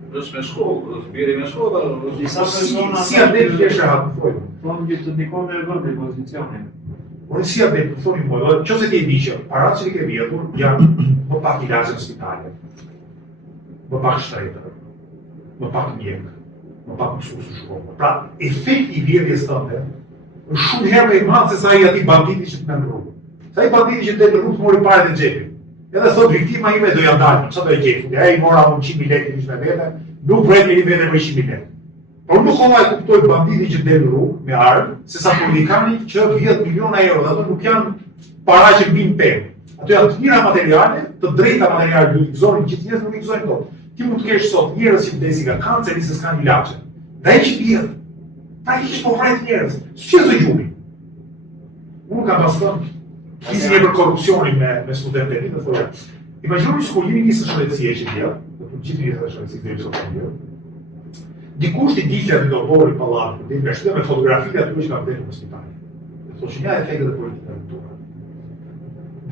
është me shkollë, është bjeri me shkollë, Disa persona Si adet fjeshe hanë, thojnë. thonë që të ndikon dhe vëndi pozicionin. Por si adet, thoni mua, nëse ke di që paratë që i ke vjedhur janë më pak ilazhe në spitale, më pak shtretër, më pak mjek, më pak mësues në shkollë. Pra, efekti i vjedhjes tënde është shumë herë më i madh se sa i atij banditi që të merr rrugë. Sa i banditi që të rrugë të mori parë të xhepit. Edhe sot viktima ime do ja dalë, çfarë do e gjej? Ai mora unë 100.000 lekë ishte me vete, nuk vret një vete për 100.000 lekë. Por nuk kolla e kuptoj banditi që del në rrugë me armë, se sa politikani që vjedh miliona euro, dhe ato nuk janë para që mbin pemë. Ato janë të mira materiale, të drejta materiale që i gëzonin gjithë njerëzit nuk i gëzojnë dot. Ti mund të kesh sot njerëz që vdesin nga kanceri se s'kan ilaçe. Dhe ai që vjedh, praktikisht po vret njerëz. Si zë gjumi. Unë kam pasur fizin e për korrupsionin me studentë e të thoya. Imagjinoni se kur jeni një shëndetësie që vjedh, do të gjithë vjedhë të shëndetësi deri sot vjedh. Dikush i diqë atë do bori pallatin, dhe nga shtyja me fotografitë aty që ka vdekur në spital. Dhe thoshin ja efektet e politikave të tua.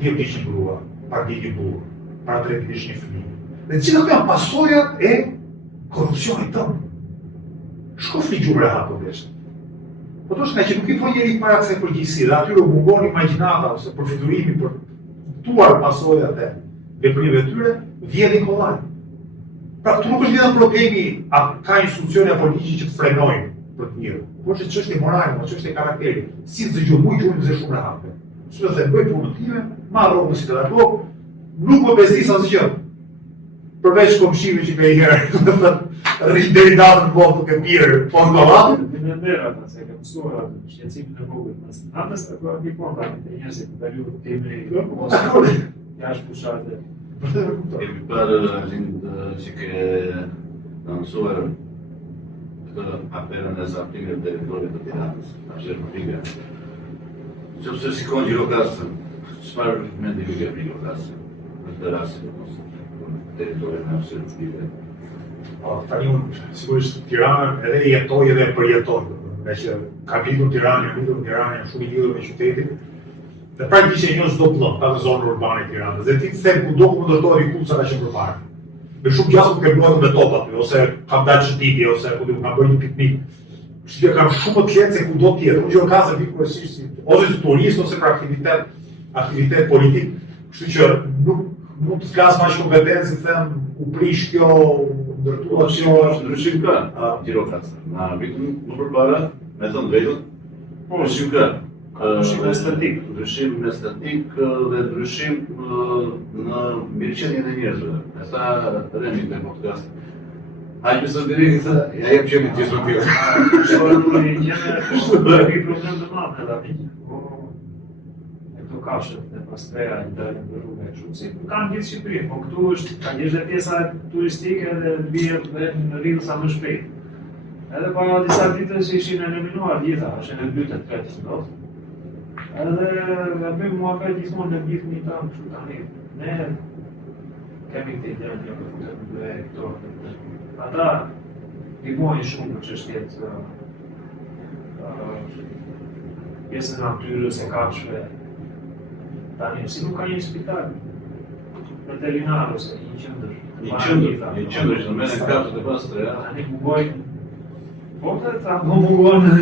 Dhe vdiqin grua, pa vdiqin burr, para 3 vitesh një fëmijë. Dhe gjithë ato janë pasojat e korrupsionit tënd. Shko fligjur e hapo desh. Po thosh nga që nuk i fol njeri para kësaj përgjegjësi, dhe atyre u mungon imagjinata ose përfiturimi për tuar pasojat e veprimeve të tyre, vjedhin kollaj. Pra, këtu nuk është vetëm problemi a ka institucione apo ligji që të frenojnë për të mirë, por që çështje morale, por çështje karakteri. Si të zgjuaj gjumin se shumë rahatë. S'do të bëj punën time, marr rrugën si pedagog, nuk më bezdis asgjë. Përveç komshive që me herë, do të thotë rri deri datën vonë duke pirë post ballatin. Në ndera ata se ka mësuar atë shqetësimin e vogël. Natës apo aty konta të njerëzit të dalur timi jashtë fushatës. kemi parë që ke nënsuar këtë aferën e zaptimit të teritorit të Tiranës, në Republika. Nëse shikon Gjirokastën, çfarë mendimi ke për Gjirokastën? Në këtë rast, teritorin e Republikës. Tani unë sigurisht Tiranën edhe jetoj edhe përjetoj. Nga që kam lidhur Tiranë, jam shumë i lidhur me qytetin. Dhe praktikisht e njoh çdo pllë, ka në zonën urbane të Tiranës. Dhe ti them kudo ku ndërtohet diku sa ka qenë përpara. Me shumë gjasë nuk e luajtur me top aty, ose kam dalë shëtitje, ose ku diu kam bërë një piknik. Kështu që kam shumë të lehtë se kudo tjetër. Unë Gjirokastë vi kryesisht ose si turist ose për aktivitet politik. Kështu që nuk mund të flas më shumë kompetencë, them u prish kjo, u ndërtua kjo. Ndryshim ka Gjirokastra. Na vitin më përpara, me thënë drejtën, ndryshim ka. Ndryshim estetik. Ndryshim estetik dhe ndryshim në mirëqenien e njerëzve. E tha Remi te podcast. Hajde së direkt, ja jep qenë të gjithë tjerë. Shkojnë në një gjene, kemi problem të madh edhe amik. Këto kafshët e pastreja i dalin në rrugë e kështu si kanë gjithë Shqipërinë, po këtu është ka njështë dhe pjesa turistike dhe bjerë dhe në rridhë sa më shpejt. Edhe para disa ditës ishin eliminuar gjitha, është në dytë të tretë ndodh. Edhe e bëjmë muhabet gjithmonë në gjithë një tanë kështu tani. Ne kemi këtë gjë që po futem në këto. Ata ndihmojnë shumë në çështjet pjesën e natyrës e kafshëve. Tani, si nuk ka një spital veterinar ose një qendër. Një qendër që merren kafshët e pastra. Tani mungojnë. Po të ta mungojnë.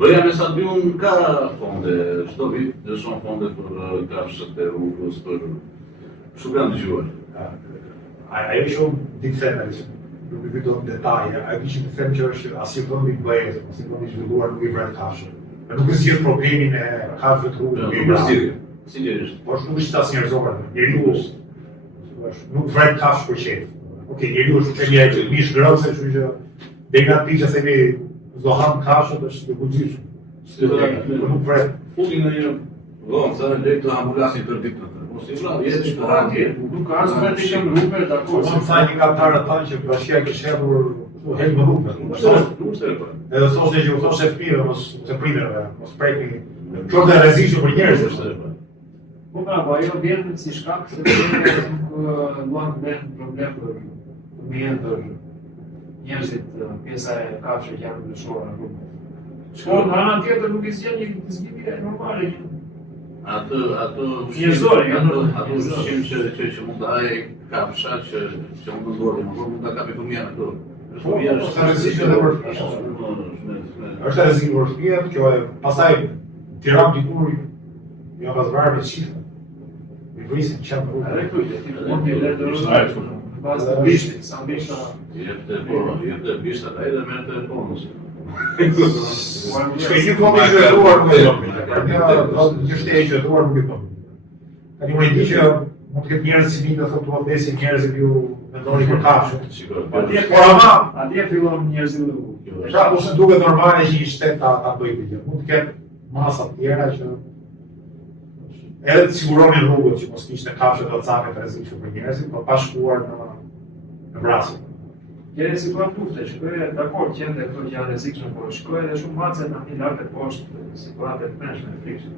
Bëja me sa unë ka fonde, çdo vit dhe shumë fonde për kafshët e rrugës, për shumë kanë dëgjuar. Ajo shumë diferencë. Nuk i do në detaje, ajo kishim të them që është asnjë vend i bëjës, asnjë vend i zhvilluar nuk i vret kafshë. Nuk e zgjidh problemin e kafshëve të rrugës, nuk i vret. Sinqerisht. Po nuk është as njerëzore, njeriu nuk vret kafshë për qejf. Okej, njeriu është të mirë, mish grose, kështu që deri nga piça se ne do ham kafshët është të guximshëm. Nuk vret. Fulli në një vonë, sa në lejtë ambulasin për ditë. Mos i vrap, jetë Po atje, nuk ka as vetë që në rrugë, dakor. Unë sa një kaptarë tanë që bashkia kishte hedhur helm në rrugë. Nuk është e për. Edhe thoshte që u thoshte fëmijëve mos të prindërve, mos prekni. Kjo është rrezikshme për njerëzit. Është e për. Po pra, po ajo vjen si shkak se nuk luan bën problem për fëmijën për njerëzit pjesa e kafshëve që janë ndryshuar në rrugë. Po në anën tjetër nuk i zgjen një zgjidhje normale. Ato Njerëzore, ato ushqim që mund të hajë kafsha që mund të ndorë, mund të kapi fëmija në dorë. Fëmija është rrezikshme edhe për fëmijët. Është rrezik për fëmijët, që pastaj Tiranë dikur jo pas varë me shifë. Mi vrisin çam rrugë. Edhe këtu, mund të jetë dorë. Bazë të bishtit, sa bishta. Jepte bishtat ai dhe merrte bonus. Shkaj një fondi që duar nuk e do. Një shtej që duar nuk e do. Tani unë di që mund të ketë njerëz si minda thotë u besin njerëzit ju mendoni për kafshën. Atje fillon njerëzit u. Sa po se duket normale që një shtet ta bëjë këtë. Mund të ketë masa të tjera që edhe të siguronin rrugët që mos kishte kafshë të caket rrezikshme për njerëzit, por pa shkuar në vrasje. Gjeni situatë tufte, shkoj dakor qende këto që janë rrezikshme, por shkoj edhe shumë mace në një lartë poshtë, situatë të prenshme në frikshme.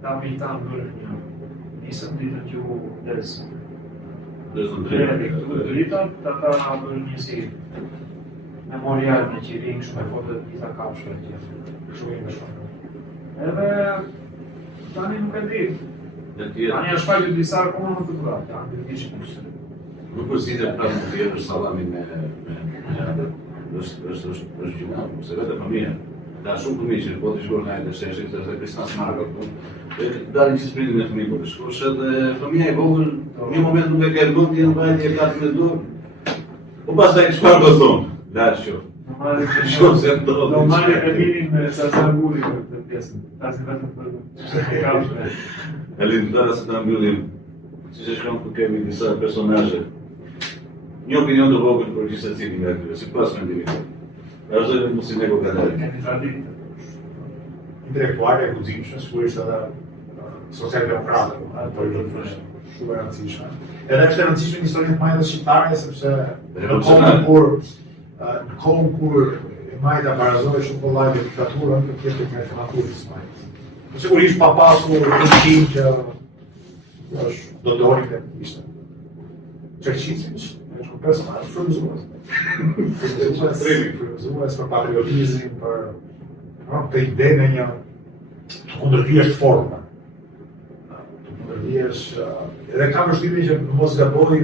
Ta mi ta mbërë një nisën ditën që u desë. Këtu dritat, ta bërë një si memorial në qiring, shumë e fotot të gjitha kafshëve që shumë i me shumë. Edhe tani nuk e di. Tani është faqë disa akoma më të dhurat, janë të vishë. Nuk është zhjithe prapë në të jetë është salami me është gjuna, se vete familja. Ka shumë fëmijë që po të shkojnë në ajde sheshit, dhe Kristina Smarka këtu. Dhe dalin që s'prindin e fëmijë po të shkosh, edhe fëmija i vogël, një moment nuk e ke mendje në vajtje e katë me dorë. Po pastaj çfarë do thonë? Lash që. Normale e vinin me Sazar Guri për këtë pjesën. Tasim vetëm për kafshëve. Elindara se ta mbyllim, si që shkon ku kemi disa personazhe. Një opinion të vogël për gjithë secilin nga këtyre, sipas mendimit. Është edhe mos i nego galeri. Kemi traditë. Intelektuale e guximshme, sigurisht edhe socialdemokrate, shumë e rëndësishme. Edhe është e rëndësishme një histori të majtës shqiptare, sepse në kohën kur e majta barazoi shumë kollaj me diktaturën, të kjetë një reformaturës majtës. Sigurisht pa pasur kështim që është Dodoni dhe ishte Çerçici, është një personazh frymëzues. Frymëzues për patriotizmin, për idenë një të kundërvjesh forma. Të kundërvjesh edhe kam vështirësi që mos gaboj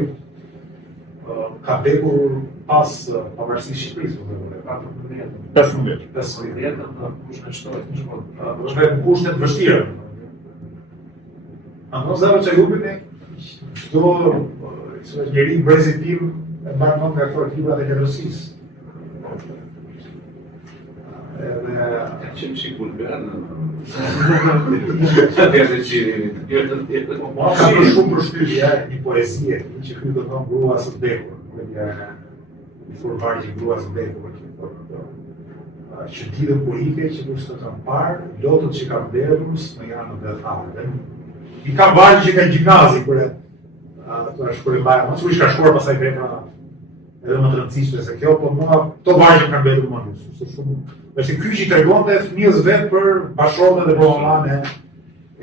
ka vdekur pas pavarësisë Shqipërisë, 15 në kushte shtohet në shkollë. Është në kushte të vështira. Anë zero që jubin e çdo njeri brezit tim e mbarë mend nga këto librat e letërsis. Qemë që kulberë Ma ka për shumë përshtypje, një poezie, që kjo do të thonë grua së vdekur, një formari që grua së vdekur, që lidhën politike që nuk së të kanë parë, lotët që kanë vdekur më janë dhe tharë. I kam varë që ka gjimnazi, kërë të shkore bajë, më curi shka shkore pasaj vepra edhe më të rëndësishme se kjo, po mua to varë që kanë vdekur më njësë. Është ky që i tregon të fëmijës vetë për bashkërorët dhe programane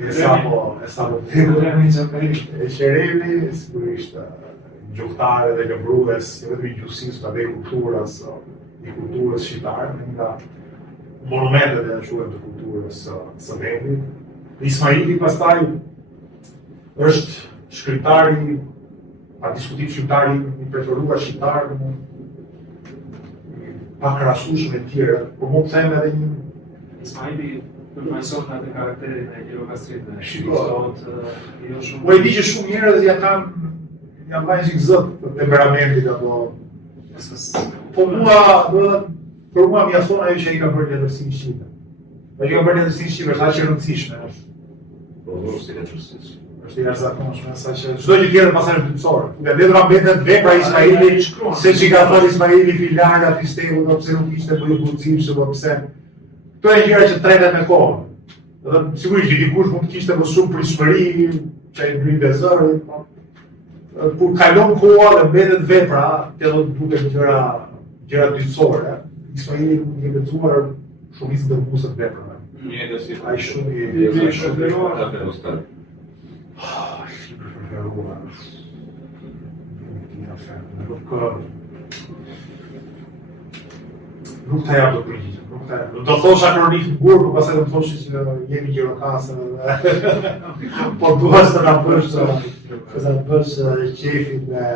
e sapo e Qereli, sigurisht gjuhtare dhe lëvrues, jo vetëm i gjuhësisë, pa dhe i kulturës shqiptare, me nga monumentet e quhen të kulturës së vendit. Ismaili pastaj është shkrimtari, pa diskutim shqiptari, i preferuar shqiptar, pa krahasueshëm me tjerë, por mund të them edhe një Ismaili përfaqëson atë karakterin e Gjirokastrit dhe jo shumë. Po e di që shumë njerëz janë vajzë i zot të temperamentit apo po për mua mjafton ajo që ai ka bërë letërsinë shqipe. Ai ka bërë letërsinë shqipe është aq e rëndësishme është. Po si letërsis. Është i jashtëzakonshme sa që çdo gjë tjetër pasaj është dytësore. Dhe letra mbetet vepra e Ismailit, se që ka thënë Ismaili filaga fisteu, do pse nuk ishte bëj bullëcimshë, po pse. Këto janë gjëra që treten me kohën. Dhe sigurisht që dikush mund të kishte më shumë pritshmëri, që ai ngritë zërin, kur kalon koha dhe mbetet vepra, të do të duket gjëra dytësore. Ismaili nuk i lexuar shumicën e busët veprave. Ai shumë i shofëruar. Libri preferuar. Nuk të jam të përgjigjem, do thosha kronikë të burë, por pastaj do të thoshi që jemi Gjirokasë dhe po duhet të na bësh qefin me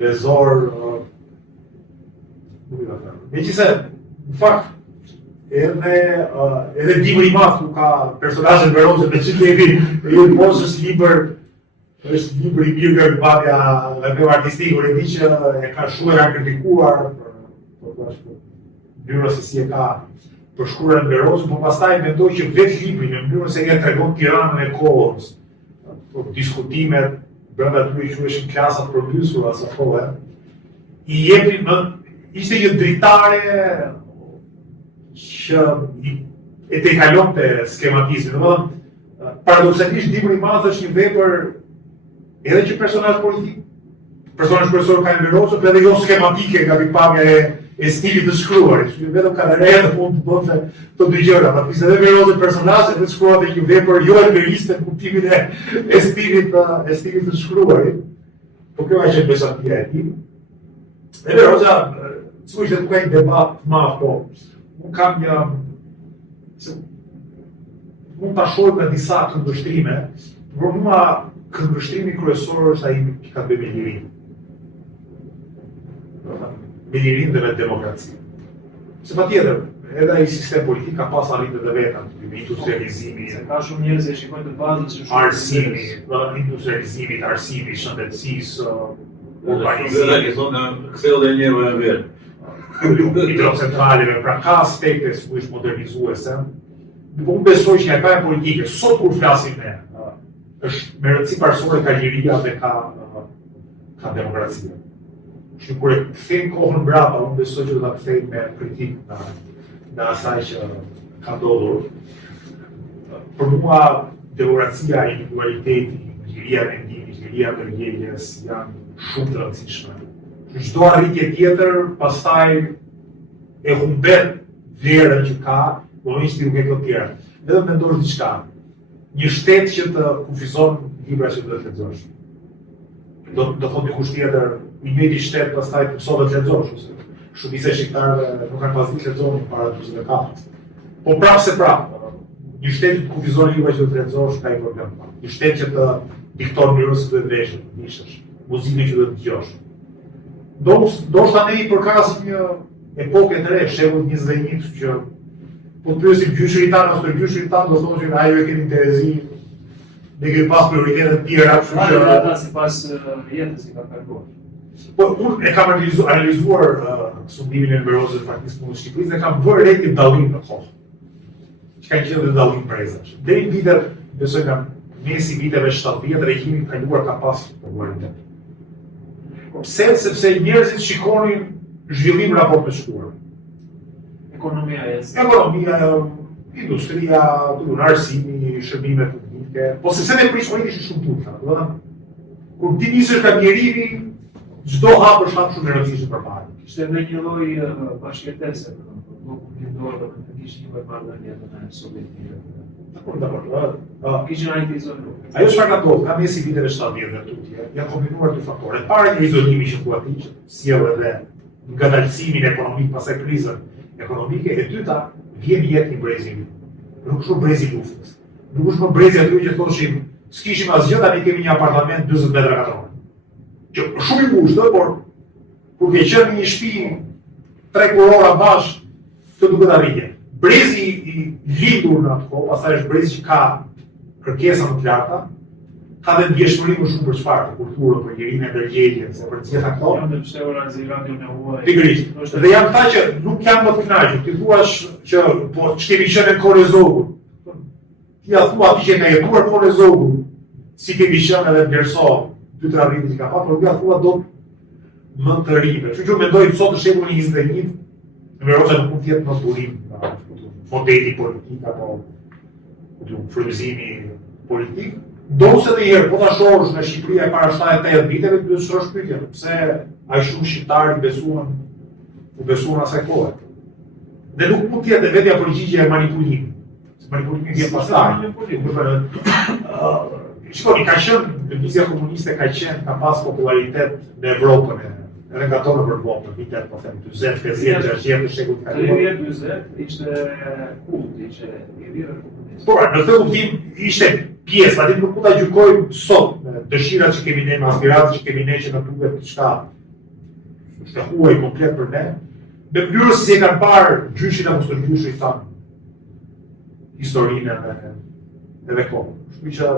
bezor. Megjithëse, në fakt, edhe Dimri i Madh ku ka personazhe nderoze me çfarë i poshtë është libri i mirë nga papja dhe artistike, kur e di që e ka shumë e kritikuar mënyrën se si e ka përshkruar nderoze, por pastaj mendoj që vetë libri në mënyrën se ja tregon Tiranën e kohës, diskutimet brenda tyre që quheshin klasat përmbysura sa kohë, i jepi ishte një dritare që e te kalonte skematizmin. Domethënë, paradoksalisht Dimri i Madh është një vepër edhe që personazh politik, personazh kryesor ka nderoze, por edhe jo skematike nga pikpamja e stilit të shkruarit. Vetëm Kanarella mund të bënte të dy gjëra, por ishte edhe nderoze personazhe dhe shkruante një vepër jo erveriste në kuptimin e stilit të shkruarit. Po kjo është besatia e tij. E Roza, sigurisht nuk ka një debat të madh, po unë kam mund ta shoh me disa këndvështrime, por mua këndvështrimi kryesor është ai që ka bënë me lirinë. Me lirinë dhe me demokracinë. Se patjetër, edhe ai sistem politik ka pas arritjet e veta, me industrializimi, ka shumë njerëz që shikojnë të bazat që arsimi, industrializimit, arsimi, shëndetësisë, urbanizimit, ktheu dhe një më verë. Hidrocentraleve, pra ka aspekte sigurisht modernizuese. Unë besoj që nga e politike, sot kur flasim ne, është me rëndësi parësore ka liria dhe ka demokracia. Që kur e kthejmë kohën mbrapa, unë besoj që do ta kthejmë me kritik në asaj që ka ndodhur. Për mua, demokracia, individualiteti, liria mendimit, liria përgjegjes janë shumë të rëndësishme. Çdo arritje tjetër, pastaj e humbet vlerën që ka, normalisht nuk e ka të tjera. Vetëm mendosh diçka. Një shtet që të kufizon libra që do të lexosh. Do thotë dikush tjetër, i njëjti shtet pastaj të mëson të lexosh ose shumica e shqiptarëve nuk kanë pasur të lexonin para 44. Po prapë se prapë. Një shtet që të kufizon libra që do të lexosh ka një problem. Një shtet që të dikton mënyrën se do të veshësh, muzikën që do të dëgjosh. Do shta ne i përkasim një epoke të re, shekullit 21, që po të pyesim gjyshërit tanë ose gjyshërit tanë do thonë që ajo e keni Terezin, ne kemi pas prioritetet tjera, kështu që Ata sipas jetës i ka kaluar. po unë e kam analizuar sondimin e numerozëve të Partisë Komuniste të Shqipërisë dhe kam vërë re një dallim në kohë. Që kanë qenë dhe dallim brezash. Deri në vitet, besoj nga mesi viteve 70 regjimi i kaluar ka pas popularitet. Pse? Sepse njerëzit shikonin zhvillim raport me shkuarën. Ekonomia Industria, arsimi, shërbimet publike, po sepse me prishmërit ishin shumë turka. Kur ti nisësh ka njerimi, çdo hap është hap shumë e rëndësishëm për parë. Kishte edhe një lloj bashkëtese, bloku lindor do të kishte një marrëdhënie me Sovjetin. Kishin ai të izoluar. Ajo çfarë ka ndodhur, nga mesi viteve 70 dhe tutje, janë kombinuar dy faktore. E para një izolimi që thua ti, që sjell edhe ngadalësimin ekonomik pasaj krizën ekonomike, e dyta vjen jetë një brezi. Nuk është brezi luftës. Nuk është më brezi aty që thoshim, s'kishim asgjë, tani kemi një apartament 40 metra katror. Që shumë i ngushtë, por kur ke qenë në një shtëpi 3 kurora bashkë, të duket arritje. Brezi i lindur në atë kohë, pastaj është brezi që ka kërkesa më të larta, ka dhe ndjeshmëri më shumë për çfarë, për kulturën, për njerinë e ndërgjegjen, se për të gjitha këto. Janë të pse ora radion e huaj. Pikërisht. Dhe janë ata që nuk janë më të kënaqur. Ti thuash që po ç'kemi qenë në kohën e Zogut. Ti ja thua aty që ka jetuar kohën e Zogut, si kemi qenë edhe vlerëso 2-3 vite që ka pasur, por ti ja thua do më të rive. Kështu që mendoj sot në shekulli 21, numeroza nuk mund të jetë më burim modeli politik apo frymëzimi politik. Dose dhe njerë, po ta shohësh në Shqipëri e para 7-8 viteve, të shohësh pyetjen, pse ai shumë shqiptarë u besuan asaj kohe. Dhe nuk mund të jetë vetja përgjigje e manipulimit. Manipulimi vjen pastaj. Shikoni, ka qenë lëvizja komuniste ka pas popularitet në Evropën edhe nga tonë për botë, vitet, po them, 40, 50, 60 të shekullit të kaluar. 40 ishte kult, ishte i lirë komunist. Por, në këtë kuptim ishte pjesë, aty nuk mund ta gjykojmë sot me dëshirat që kemi ne, me aspiratat që kemi ne që na duket diçka është huaj komplet për ne. Me mënyrë si e kanë parë gjyshin apo së gjyshi thanë historinë edhe kohën. Kështu që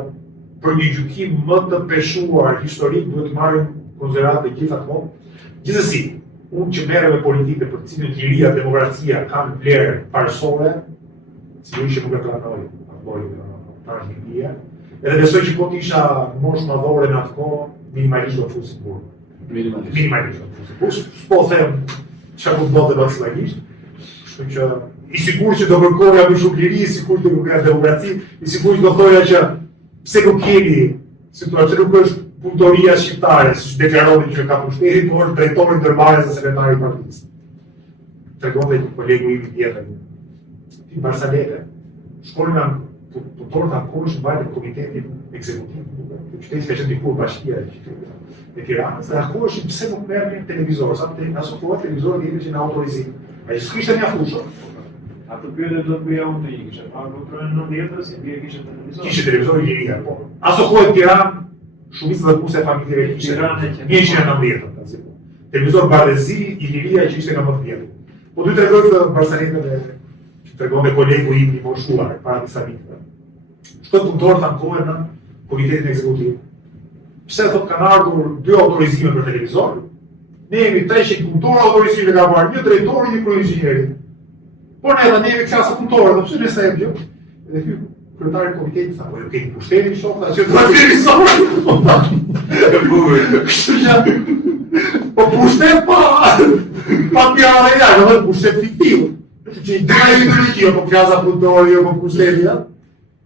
për një gjykim më të peshuar historik duhet të marrim konsiderat të gjitha këto. Gjithsesi, unë që merrem me politikë për të cilën liria, demokracia kanë vlerë parësore, sigurisht që nuk e pranoj apo trashëgimin. Edhe besoj që po të isha moshë madhore në atë kohë, minimalisht do të fusim burg. Minimalisht do të fusim burg. Po them çfarë do të bëhet vazhdimisht. Kështu që i sigurt që do kërkoja më shumë liri, i sigurt që do kërkoja demokraci, i sigurt që do thoja që pse nuk kemi situacion nuk është punëtoria shqiptare, siç deklaronin që ka pushtetin, por drejtori ndërmarrjes dhe sekretari i partisë. Tregonte një kolegu im tjetër, i Barsalete, shkonin punëtorët ankohesh në bajtë komitetin ekzekutiv, qyteti ka qenë dikur bashkia e Tiranës, dhe ankohesh pse nuk merrnin televizor, sa aso kohë televizorët jemi që në autorizim. Ai s'kishte mjaftuar. Atë pyetje do të bëja unë të ikishe, a kontrolën në 90-s, e bie kishte televizor. Kishte televizor i liria, po. Aso kohë Tiranë, shumica dhe kuse familjeve kishte. Njëshin e 90-të. Televizor Bardezi, i liria që ishte nga më të vjetë. Po dy tregoj të Barsaletëve që tregon me kolegu im i moshuar, para disa viteve. Shkot punëtorët ankohen në komitetin ekzekutiv. Pse thot kanë ardhur 2 autorizime për televizor, ne jemi 300 punëtorë autorizime ka marrë, një drejtori, një kryeministri. Por ne jemi klasë punëtorë, dhe pse ne sa e gjë? Edhe ky kryetari i komitetit tha, po ju keni pushtetin shokta, që do të televizor. Kështu që po pushtet pa pjara e do të pushtet fiktiv. Që i dha ideologji, apo klasa punëtori, apo pushteti, ja?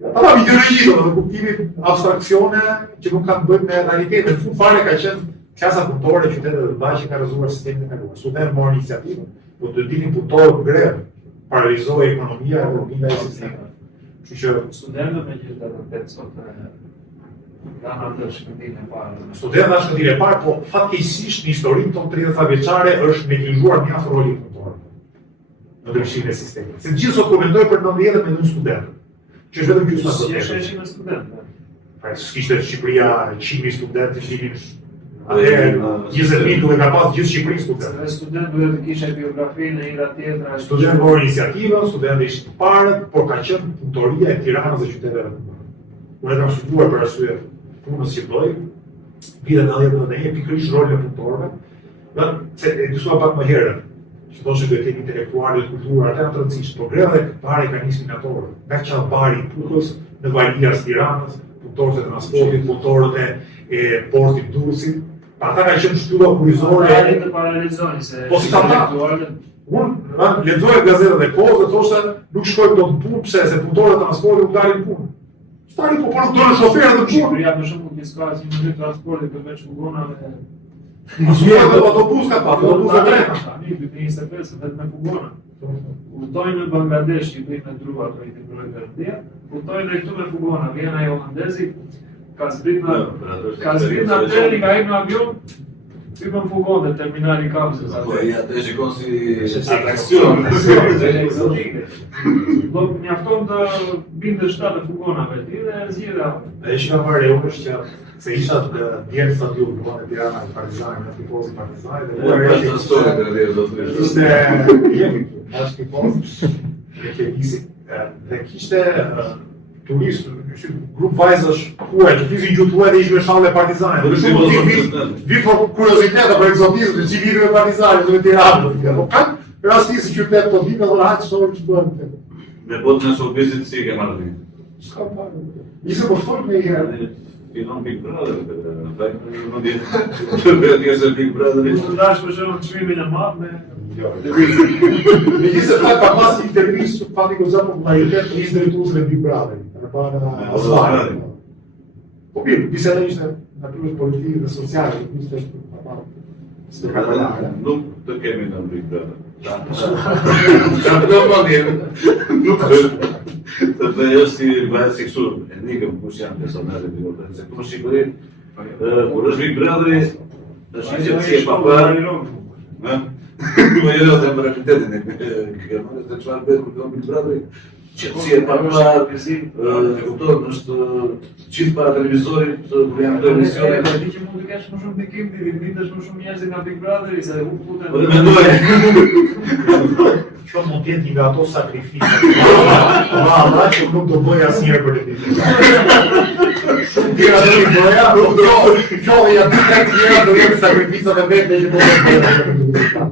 Ata kam ideologji, do të kuptimin abstraksione që nuk kanë bëjnë me realitetin. Në fund fare ka qenë klasa punëtore e qytetit të Mbaj që ka rrezuar sistemin e kaluar. Studentët morën iniciativën, do të dilnin punëtorët në grevë, paralizoi ekonomia e ekonomia e sistemit. Kështu që Studentët me gjithë të vërtet sot kanë atë shkëndin e parë. Studentët kanë shkëndin e parë, po fatkeqësisht në historinë tonë 30 vjeçare është neglizhuar mjaft roli i punëtorëve në ndryshimin e sistemit. Se gjithë sot kur mendoj për 90-të mendoj studentët, që është vetëm gjysma e Si është me studentë? pra s'kishte Shqipëria 100.000 studentë, ishin atëherë 20.000 duhet ka pas gjithë Shqipërinë studentë. Student duhet të kishte biografi në një tjetra. Studentë morën iniciativën, studentë ishin të parët, por ka qenë punëtoria e Tiranës dhe qyteteve të mëdha. unë e kam studuar për arsye punës që bëj, vite 90-91 pikërisht rolin e punëtorëve, se e dysua pak më herët, që thoshë duhet të intelektualët, kulturë, atë janë të rëndësishme, por greva dhe bari ka nisë minatorë, nga qallbari i Pukës, në Valijas Tiranës, punëtorët e transportit, punëtorët e portit Durrësit, ata kanë qenë shtylla kurizore. Të paralizoni se Po si ata? Unë lexoj gazetën e kohës dhe thoshte nuk shkojmë dot në punë, pse? Se punëtorët e transportit nuk dalin punë. Stari po punëtorë shoferë të punë. Shqipëria për shembull që s'ka asnjë mënyrë transporti përveç fugonave. Mos vjen autobus ka pa, autobus e trena. Tani 2025 vetëm me fugona. Udhtojnë në Bangladesh, që bëjnë me drua ato i të Perëndia, udhtojnë këtu me fugona, vjen ai holandezi, ka zbrit në treni, ka hyrë në avion, hypën fugonë në terminali Kamzës. Po ja të shikon si atraksion. Egzotike. Do mjafton të bindë 7 fugonave ti dhe zgjidhja. E që ka marrë unë është që se isha të djerë stadion në e Tirana në Partizani, në tifozi Partizani, ishte jemi është tifoz në Kevisi, dhe kishte turistë, grup vajzësh huaj, që fisin gjutë huaj dhe ishme me shallë e Partizani. Dhe shumë vi për kurioziteta për egzotizëm, që vitin me Partizani, në Tiranë. Po kanë rastisë qytetë të vitë dhe hajtë shtorë që bëhen të. Me botë në shurbisit si ke marrë një? S'ka parë. Isë po fort me i herë. Finon Big Brother, në fakt nuk di. Vetë se Big Brother. Mund dash për shembull çmimin e madh me Me gjithë se fakt ka pas intervistë pati goxha popularitet të ishte drejtuesve Big Brother. Para Osmani. Po mirë, biseda ishte natyrisht politike dhe sociale, ishte spektakolare. Nuk të kemi në Big Brother. Kam të mëndje. Nuk është. Sepse është si bëhet si kështu, enigëm kush janë personazhet e vërtetë. Se këtu në Shqipëri, kur është Big Brotheri, është një qëtësi e papar. Po jo dhe më realitetin e kërmërës dhe çfarë bëhet kur këmë Big Brotheri, qëtësi e papar, kupton, është gjithë para televizorit, kur janë të emisione. E di që mund të kesh më shumë dikim, ti vindesh më shumë njerëz nga Big Brotheri se u futen. Po dhe mendoj. Kjo mund t'jetë një nga ato sakrifisat. Allah që nuk do bëj asnjëherë për të shumë tjera do i bëja, kjo dhe ja dy tek tjera do jetë sakrifisat e vetë që do të bëja.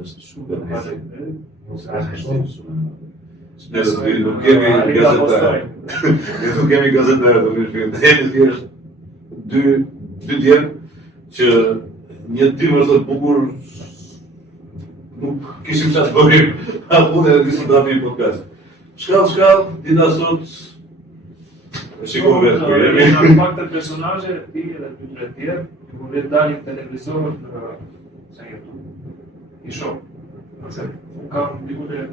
Është shumë dhe ne nuk kemi gazetarë. Ne nuk kemi gazetarë të mirë. Ne thjesht dy djemë që një tim është të bukur nuk kishim qatë bërim, a punë e disëm të apim podcast. Shkall, dina sot, shikon vetë për jemi. Në pak të personazhe, ti dhe ty të tjerë, që mund të dalin televizor në YouTube. I shoh. Unë kam dikute,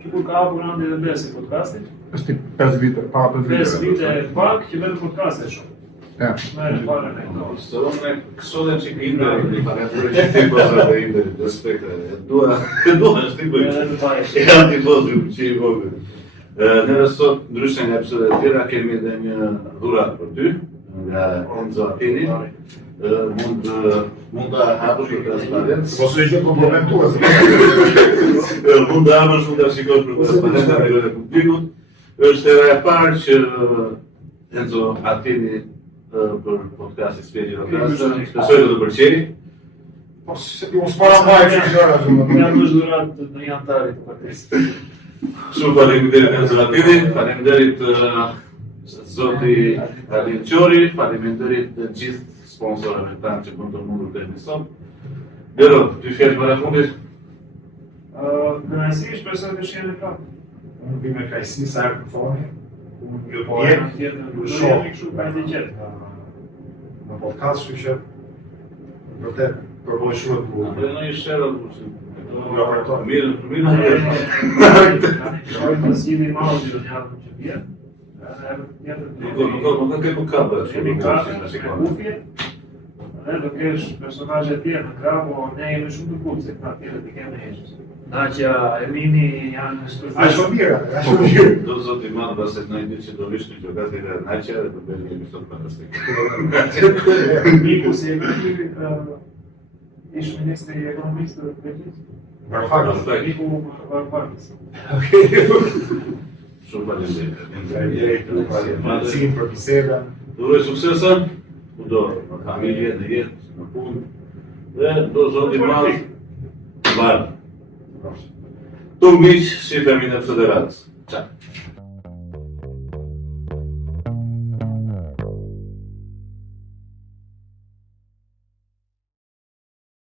që ka hapur Andi dhe Besi podcastin. Është 5 vite, para 5 vite. 5 vite pak që vetëm podcast e shoh. Ja. Merë fare në këto. Sëron me kësodem që Inderi, një paraturë që ti pozat e Inderi, respekte. Dua, është ti bëjtë. E janë ti pozë që i vogë. Neve sot, ndryshe nga episode të tjera, kemi edhe një dhurat për ty, nga Enzo Atini. Mund të hapësh për transparencë. Mos e gjë komprometuese. Mund të hapësh mund të shikosh për transparencë në e publikut. Është era e parë që Enzo Atini për podcasti Spjegje Rokasta, shpresoj të pëlqejë. Po unë s'para mbaj që gjëra zonë. Janë më zhurat në jantarit të partisë. Shumë faleminderit Enzo Atini, faleminderit zoti Alin Qori, faleminderit të gjithë sponsorëve tanë që mund të mundur të emision. Dero, ty fjetë para fundit? Kënaqësi, shpresoj të shihni në prapë. Unë vi me kajsi sa herë të thoni. Unë ju Po jep tjetër, shoh kështu pa të qetë. në podcast, kështu që vërtet përboj shumë të bukur. Në një shërë të përshim. Mirë. Shojnë të zgjidhim audio në javën që vjen. Nuk ka kemë kabë. Kemi kafe, me kufje. Dhe do kesh personazhe tjerë në krah, po ne jemi shumë të bukur se këta tjerë të kemë heqës. Nacja, Emini janë stërfishë. A shumë mirë, a shumë mirë. Do zoti madh baset në një që do vishë që gati dhe Nacja dhe të bëjmë një emision fantastik. Miku si Emini, ish ministri ekonomistë të Greqisë. Varoufakis. Miku Varoufakis. Okej. Shumë faleminderit. Faleminderit për mundësinë, për bisedën. Uroj suksese, kudo, në familje, në jetë, në punë, dhe do Zoti madh të bardh. Tu miq, si themi në Federatës. Ciao.